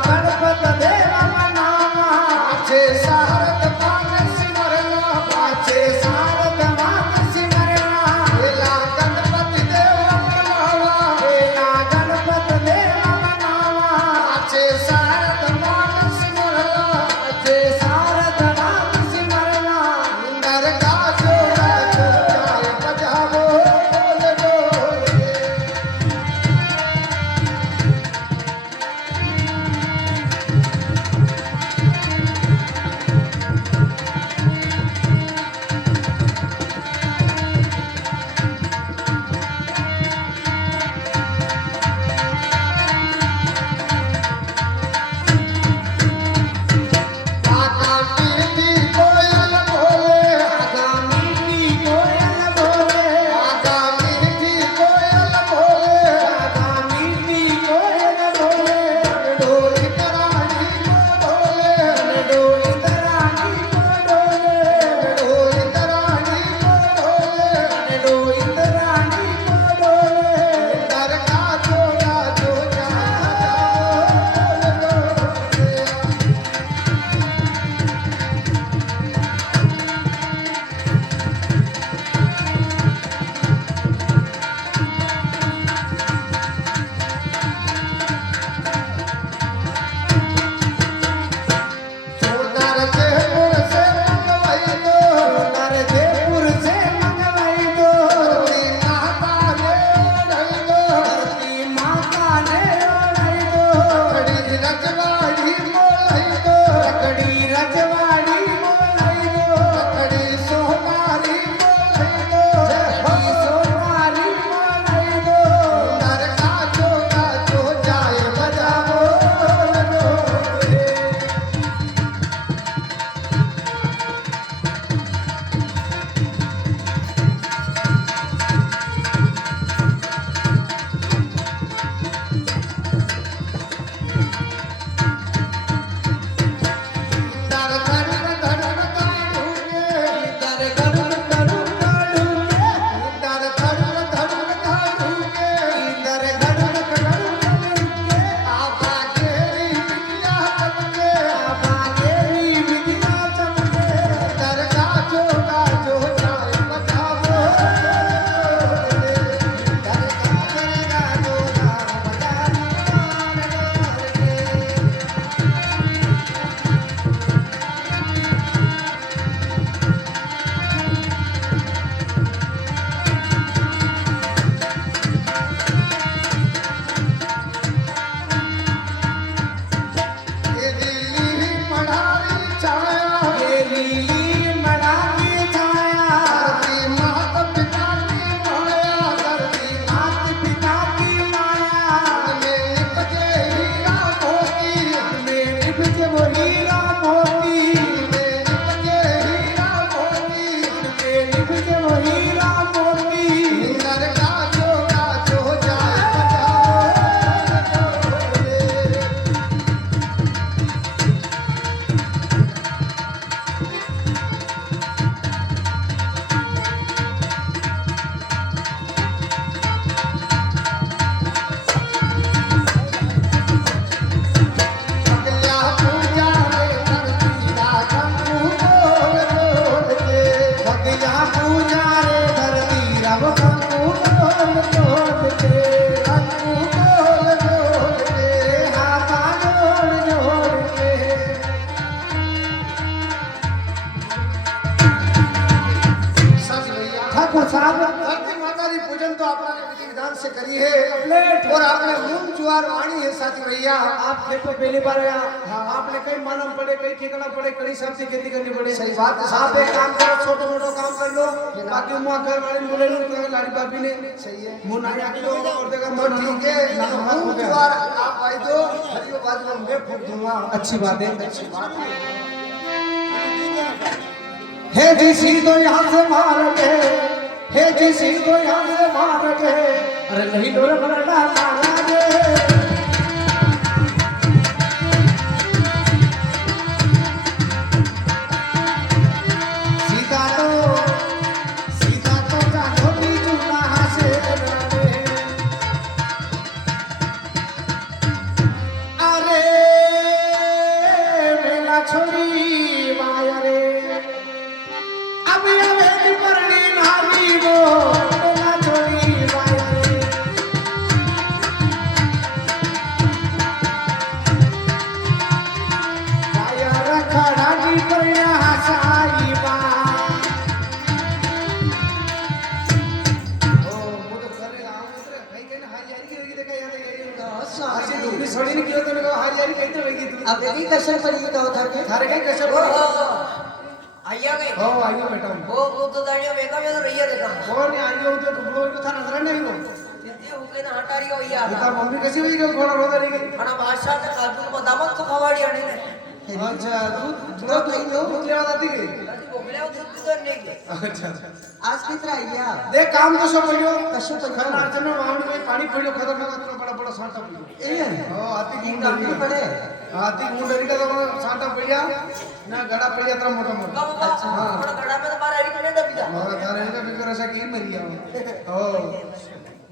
गणपत देव मनावा। पाछे शारद मान सिमरना, पाछे शारद मान सिमरना। बेला गणपति देव मनावा, बेला गणपत देव मनावा। पाछे शारद मान सिमरना। पाछे शारद मान सिमरना। इंदर का जोड़ा जो जाए बजाओ गोल गोल के। से करी है और आपने मूंग ज्वार वाणी है साथी भैया। आप खेत में पहली बार आया, आपने कहीं मालूम पड़े, कहीं ठिकाना पड़े, कहीं सब्जी खेती करनी पड़े। सही बात है। आप एक काम करो, छोटे मोटे काम कर लो, बाकी मुआ घर वाले बोले लो तो लाड़ी बाबी ने सही है। मुंह नहीं आके लो और देगा तो ठीक है, मूंग ज्वार आप आई दो, हरियो बाजू में मैं फूक दूंगा। अच्छी बात है। अच्छी बात है। हे जी सीधो यहाँ से मार के, हे जी सीधो यहाँ से मार के, अरे नहीं डोर बरना मारा गे। सीधा तो जानो भी चुना से लगे। अरे मेला छोड़ी माया रे, अबे अबे परनी नारी वो मेला छोड़ी माया रे। माया रखड़ा की परना हसाई बा। ओ वो तो कर रहे आऊं इधर भाई कहना हारी हारी की देखा याद है। ऐसी डूबी सड़ी नहीं किया तो ने कहा हारी हारी कहते रहेगी तू। अब देखी कैसे पड़ी तो उधर के थारे कहीं कैसे ओ, पड़ा? आइया गई ओ आइयो बेटा। वो तो दाड़िया वेगा में तो रहिया देखा और नहीं आइयो तो वो तो था नजर नहीं वो। दीदी हुके ना हटारी हो या बता मम्मी कैसी हुई कि घोड़ा रोदा रही गई? खाना बादशाह ने काजू बदाम तो खवाड़ी आने ने अच्छा दूध नहीं लो दूध लेवा जाती है। बोले वो दूध तो नहीं के अच्छा आज कितना आइया देख काम तो सब पड़ियो कशो पड़ियो? खाना अर्चन में वाहन में पानी पड़ियो खतरनाक इतना बड़ा बड़ा सांटा पड़ियो। ए ओ हाथी की एक डालनी पड़े हाथी गुंडरी का तो सांटा पड़िया ना गड़ा पड़िया तरह मोटा मोटा। अच्छा थोड़ा गड़ा में तो बाहर आई नहीं दबी जा और थारे का फिकर ऐसा की मरी आओ। ओ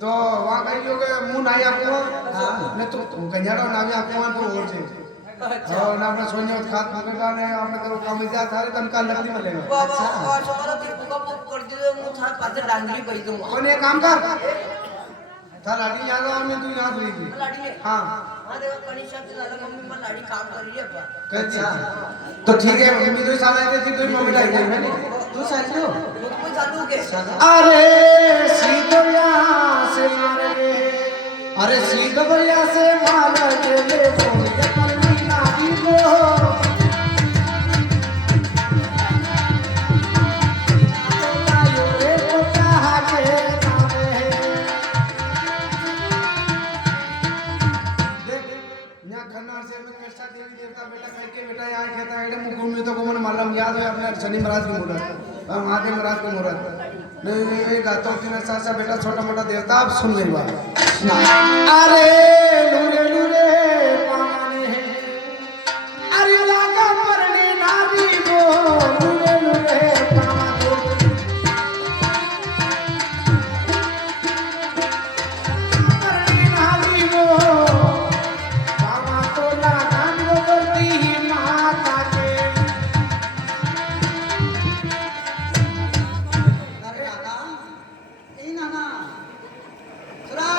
तो वहां कहीं लोग मुंह नहीं आपको हां ने तो गंजाड़ा ना भी आपको वहां तो और छे। अच्छा और ना अपना सोनिया खात पकड़ा ने आपने तो काम जा थारे तनका लगती मिलेगा। वाह वाह वाह सोमरा ती पुका पुक कर दे मु था पाते डांगरी पई दूंगा कौन ये काम कर था लाड़ी याद आ मैं तू याद रही लाड़ी ने हां हां देखो कनिशा से ज्यादा मम्मी मन लाड़ी काम कर रही है क्या अच्छा तो ठीक है मम्मी तो साल आए थे तो मम्मी लाई गई है तू साइलो खुद को चालू के अरे सीधोया से मार गे अरे सीधोया से मार गे ले बोल के परनी नारी को तो आयो रे तो कहा के नाम है देख यहाँ खन्नार से में कैसा देवी देवता बेटा कह के बेटा यहाँ कहता है मुकुंद में तो को मन मालूम याद है अपने शनि महाराज की मूर्त महादेव महाराज की मूर्त नहीं गाता हूँ तीन सा बेटा छोटा मोटा देवता आप सुन गई बात। अरे लूरे लूरे पाने अरे लागा परने नारी वो लूरे लूरे पाने परने नारी वो बाबा तो लागा वो करती ही माता के। अरे नाना ए नाना सुरा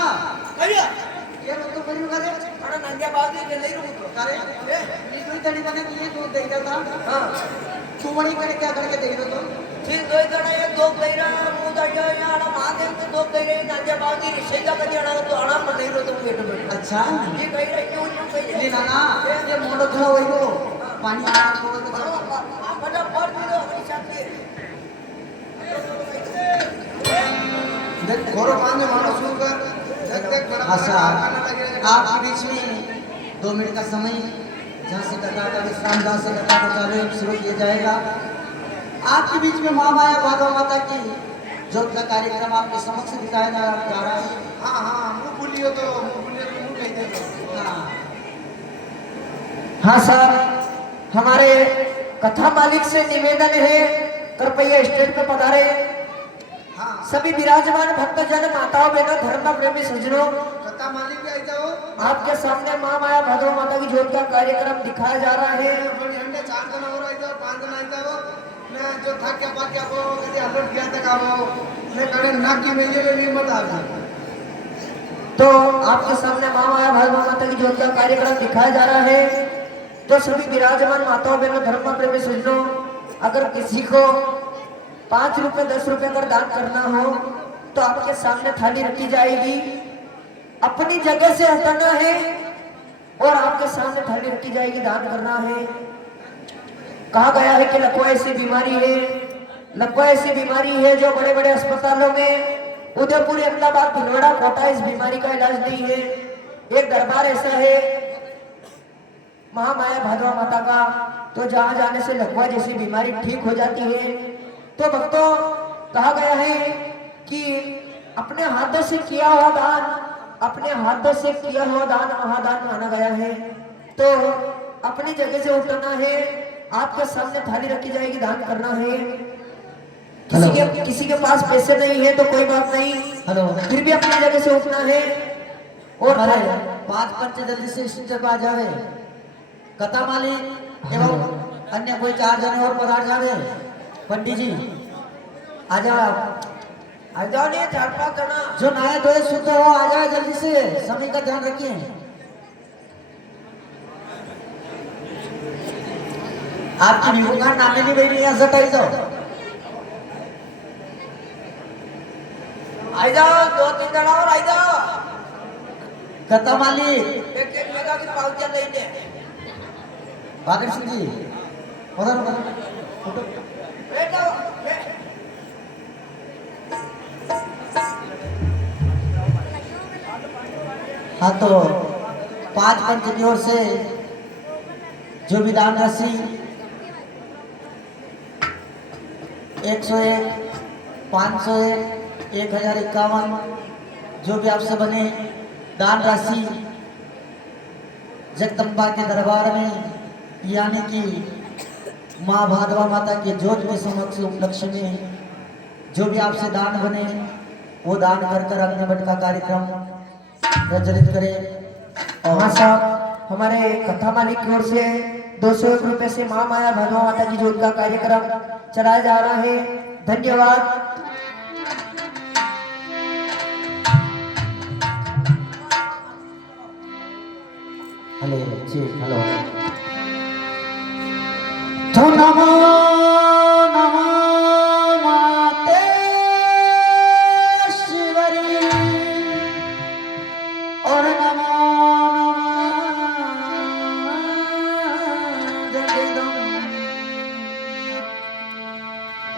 कहिया ये लोग तो बड़ी करे अरे नंदिया बाबू के नहीं रुको करे ये कोई तड़ी बने कि ये दूध देगा था हां तू बड़ी करे क्या करके देख रहे तो ठीक दो जणा एक दो कइरा मु दाड़िया यार महादेव के दो कइरे नंदिया बाबू ऋषि का कन्या तो आना मन नहीं रो तो बेटो बेटो अच्छा ये कइरा क्यों क्यों कइरे ये नाना ये मोड़ खड़ा होई तो पानी आ थोड़ा तो मजा पर दिलो अपनी साथी देख घोरो पांच मानो शुरू कर देख देख बड़ा आशा खाना लगे आपके बीच में 2 मिनट का समय जहाँ से कथा का विश्राम जहाँ से कथा को चालू शुरू किया जाएगा। आपके बीच में माँ माया भागव माता की जोत का कार्यक्रम आपके समक्ष दिखाया जा रहा है। हाँ हाँ मुंह बोलियो तो मुंह कह दे तो हाँ हाँ सर हमारे कथा मालिक से निवेदन है कृपया स्टेज पर पधारे हाँ सभी विराजमान भक्तजन माताओं बहनों धर्म प्रेमी सज्जनों कथा मालिक भी आई जाओ आपके सामने माँ माया भद्रो माता की ज्योत का कार्यक्रम दिखाया जा रहा है बड़ी हमने 4 दिन और आई जाओ 5 दिन आई जाओ ने जो था क्या पाके आपो कदी अलर्ट किया तक आओ ने कड़े नाकी में ये नहीं मत आ गया तो आपके सामने माँ माया भद्रो माता की ज्योत का कार्यक्रम दिखाया जा रहा है। तो सभी विराजमान माताओं बहनों धर्म प्रेमी सज्जनों अगर किसी को 5 रुपए 10 रुपए अगर दान करना हो तो आपके सामने थाली रखी जाएगी। अपनी जगह से उतरना है और आपके सामने थाली रखी जाएगी, दान करना है। कहा गया है कि लकवा ऐसी बीमारी है, लकवा ऐसी बीमारी है जो बड़े बड़े अस्पतालों में उदयपुर, अहमदाबाद, भिलवाड़ा, कोटा इस बीमारी का इलाज नहीं है। एक दरबार ऐसा है महामाया भादवा माता का, तो जहां जाने से लकवा जैसी बीमारी ठीक हो जाती है। तो भक्तों, कहा गया है कि अपने हाथों से किया हुआ दान, अपने हाथों से किया हुआ दान महादान माना गया है। तो अपनी जगह से उठना है, आपके सामने थाली रखी जाएगी, दान करना है। किसी के पास पैसे नहीं है तो कोई बात नहीं, हेलो, फिर भी अपनी जगह से उठना है। और अरे 5 पंच जल्दी से स्टेज पर आ जावे। कथा मालिक एवं अन्य कोई 4 जने और पधार जावे। पंडित जी आ जाओ, आ जाओ ने 4-5 जना जो नया धोए शुद्ध हो आ जाए जल्दी से, समय का ध्यान रखिए। आपकी विभू का नामे नहीं बैठी यहाँ सटाई जाओ, आई जाओ 2-3 जना और आई जाओ। कथा मालिक एक मेगा की पावतियां लेने बागर सिंह जी उधर फोटो बैठो। हाँ, तो 5 पंच की ओर से जो भी दान राशि 101, 501, 1051 जो भी आपसे बने दान राशि जगदम्बा के दरबार में, यानी कि माँ भादवा माता के ज्योत के समक्ष उपलक्ष्य में जो भी आपसे दान बने वो दान कर कर अग्निवट का कार्यक्रम प्रज्वलित करें। हाँ साहब, हमारे कथा मालिक की ओर से 201 रुपए से माँ माया भादवा माता की ज्योत का कार्यक्रम चलाया जा रहा है। धन्यवाद। हेलो जी, हेलो। तो नमो नमो माते शिवरी और नमो नमः जगदम।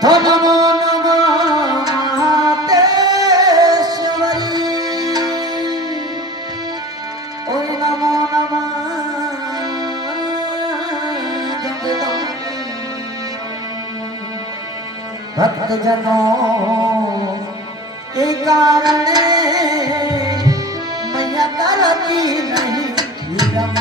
तो नमो नमो माते शिवरी और नमो नमः जगदम। भक्त जनों के कारण मैया करती नहीं विरम।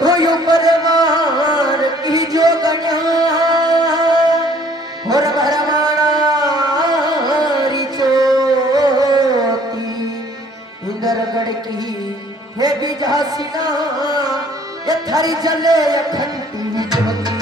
तो यो परवार की जो गण्या और भरवाना चोती इंदरगढ़ की है भी झांसीना, ये थारी जले अखंडी ज्योति।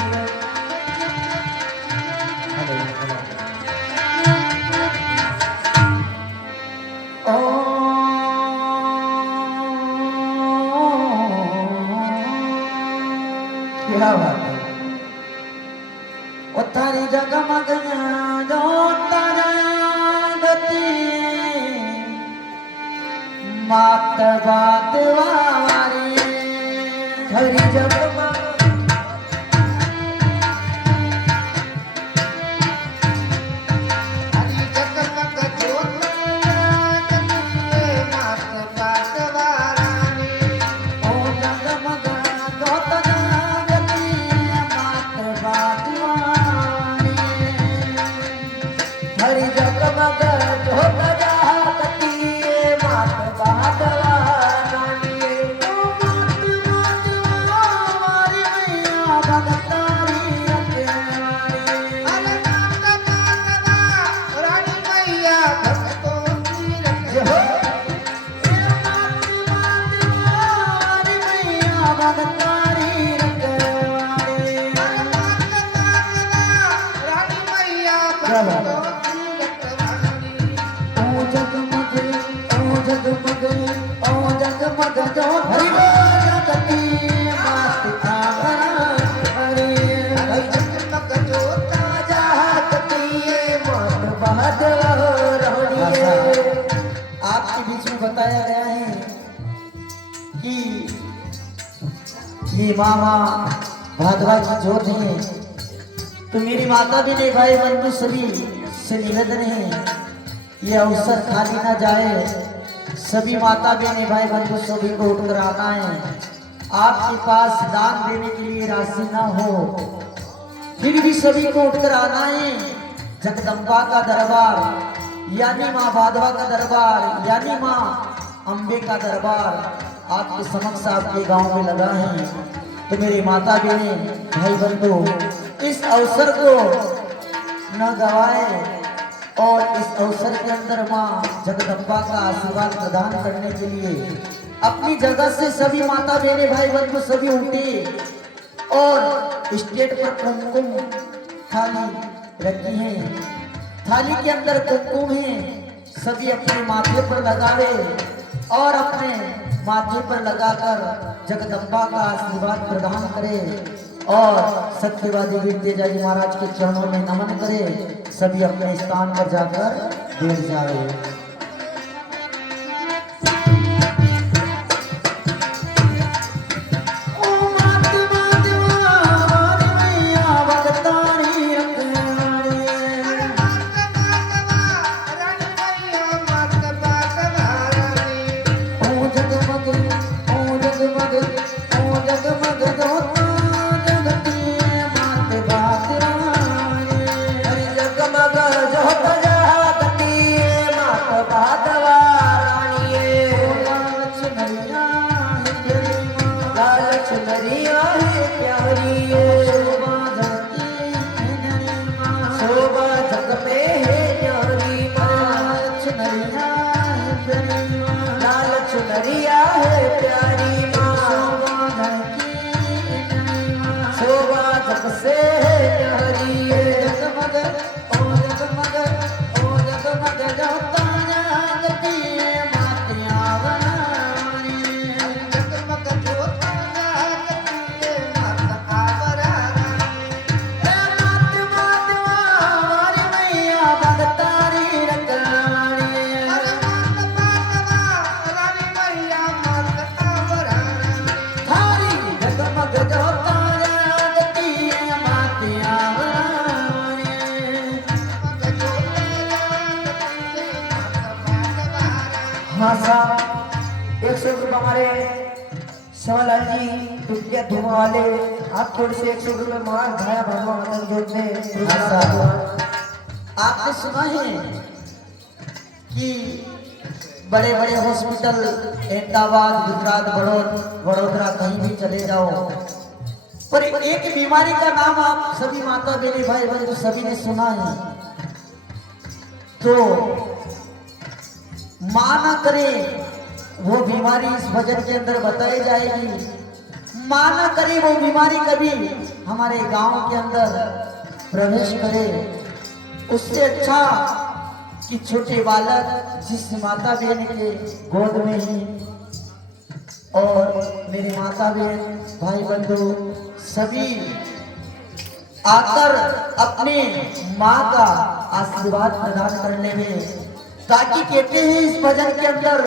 क्या बात है। ओ थारी जगमग जो तारा गति मात बात वारी हरी जगमा हरी जगमग ज्योत जगतिये मात बात वारानी। ओ जगमग जो तारा गति मात बात वारी। हरी जगमग झोंका जाकती मात बादवा रानी। ओ मात बात वारी। आपके बीच में बताया गया है कि ये मामा भादवा की जोत है, तो मेरी माता भी नहीं, भाई बंधु सभी से निवेदन है ये अवसर खाली ना जाए। सभी माता बहने भाई बंधु सभी को उठकर आना है। आपके पास दान देने के लिए राशि ना हो फिर भी सभी को उठकर आना है। जगदम्बा का दरबार यानी माँ भादवा का दरबार यानी माँ अम्बे का दरबार आपके समक्ष आपके गांव में लगा है। तो मेरी माता बहने भाई बंधु इस अवसर को न गवाए और इस अवसर के अंदर माँ जगदम्बा का आशीर्वाद प्रदान करने के लिए अपनी जगह से सभी माता बहने भाई बंधु सभी उठे और स्टेज पर कुमकुम थाली रखी है। थाली के अंदर कुमकुम है, सभी अपने माथे पर लगावे और अपने माथे पर लगाकर जगदम्बा का आशीर्वाद प्रदान करे और सत्यवादी वीर तेजाजी महाराज के चरणों में नमन करे। सभी अपने स्थान पर जाकर बैठ जाए। हाँ साहब 100 रुपये हमारे सवालाल जी टुटिया धुआं वाले आप थोड़े से 100 रुपये मार भाया भागवा मदन जोत में। आपने सुना है कि बड़े बड़े हॉस्पिटल अहमदाबाद गुजरात वडोदरा कहीं भी चले जाओ पर एक बीमारी का नाम आप सभी माता बहने भाई बंधु सभी ने सुना है। तो मां ना करे वो बीमारी इस भजन के अंदर बताई जाएगी। मां ना करे वो बीमारी कभी हमारे गांव के अंदर प्रवेश करे। उससे अच्छा कि छोटे बालक जिस माता बहन के गोद में ही और मेरी माता बहन भाई बंधु सभी आकर अपने माँ का आशीर्वाद प्रदान करने में, ताकि कहते हैं इस भजन के अंदर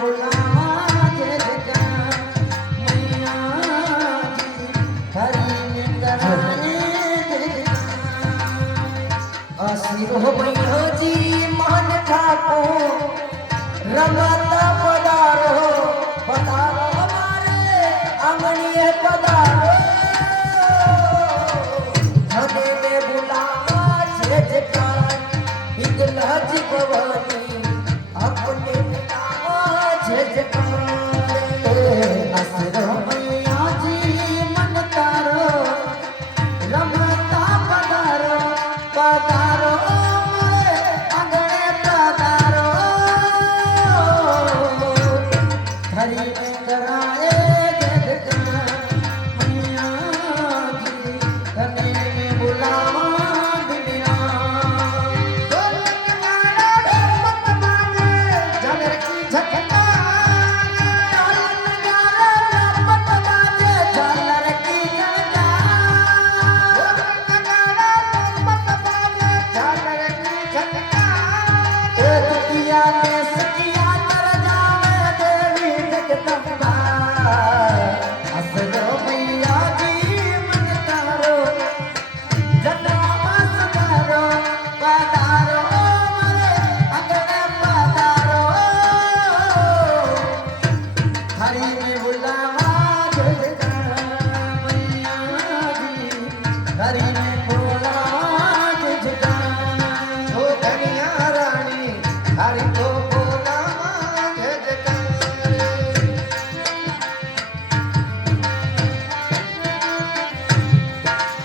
बुलावा जय जयकार मैया जी हरि में कराए जय जयकार आशीर्व मैया जी मान ठाको रमता पधारो पधारो हमारे आंगणीय पधारो हने में बुलावा जय जयकार हिंगलाज भवानी अपने बुलावा जय जयकार आशीर्व मैया जी मन तारो रमता पधारो पधारो मोरे आंगणे पधारो हरि में कराए जय जयकार मैया जी कने में बुलावा दुनिया जनर की झटका झालर की सखिया में सखिया तर जावे देवी जगदम्बा असरो मैया जी मन तारो जन्मा सदारो पधारो मोरे अंगने पधारो हरि में बुलावा जय जयकार मैया जी हरि में बुलावा जय जयकार ओ धनिया रानी हरि को बोला जय जयकार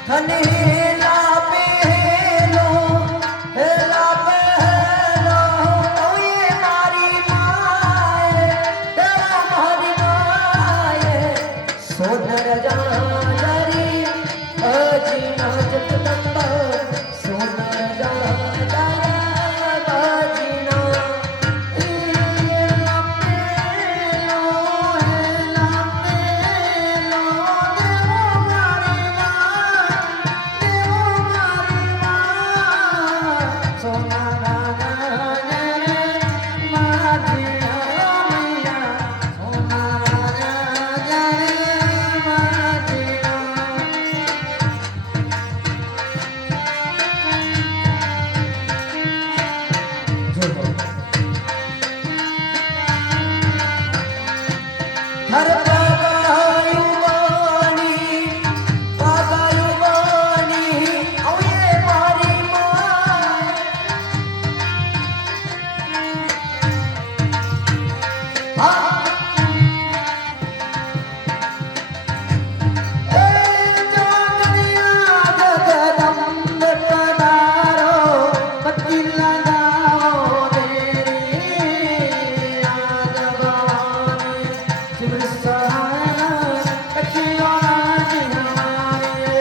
हने हेला पहलो ओ ये मारी माए तेरा मारी माए सोनर जारी अजी नाच तत्ता सोनर जारी अजी ना हेला पहलो देवो मारी सोना हर पागायु बानी औ ये मारी माए जागरिया जगदम्ब पधारो पति लगाओ तेरी आग भवानी शिव सहारा कचिया निहाए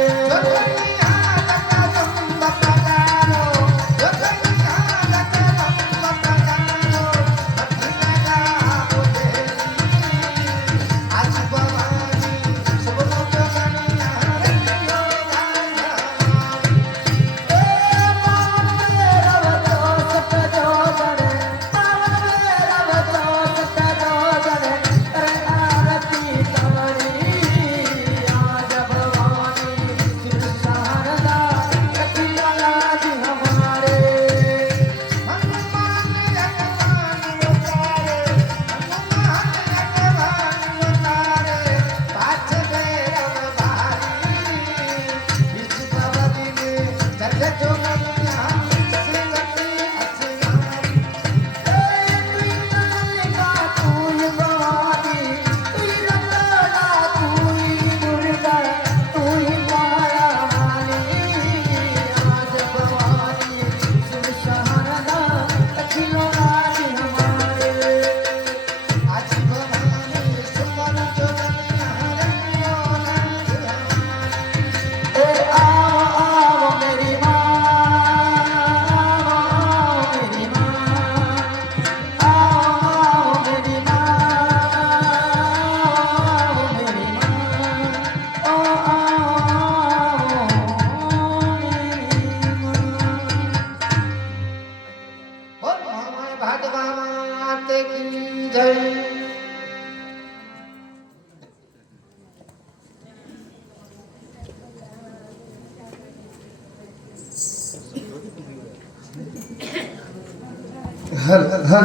हल हल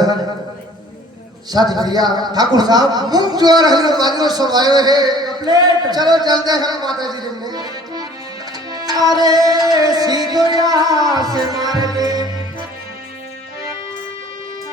साथी भैया ठाकुर साहब मुंह जो रहे माजरो सब आयो है प्लेट चलो चलते हैं माता जी के में अरे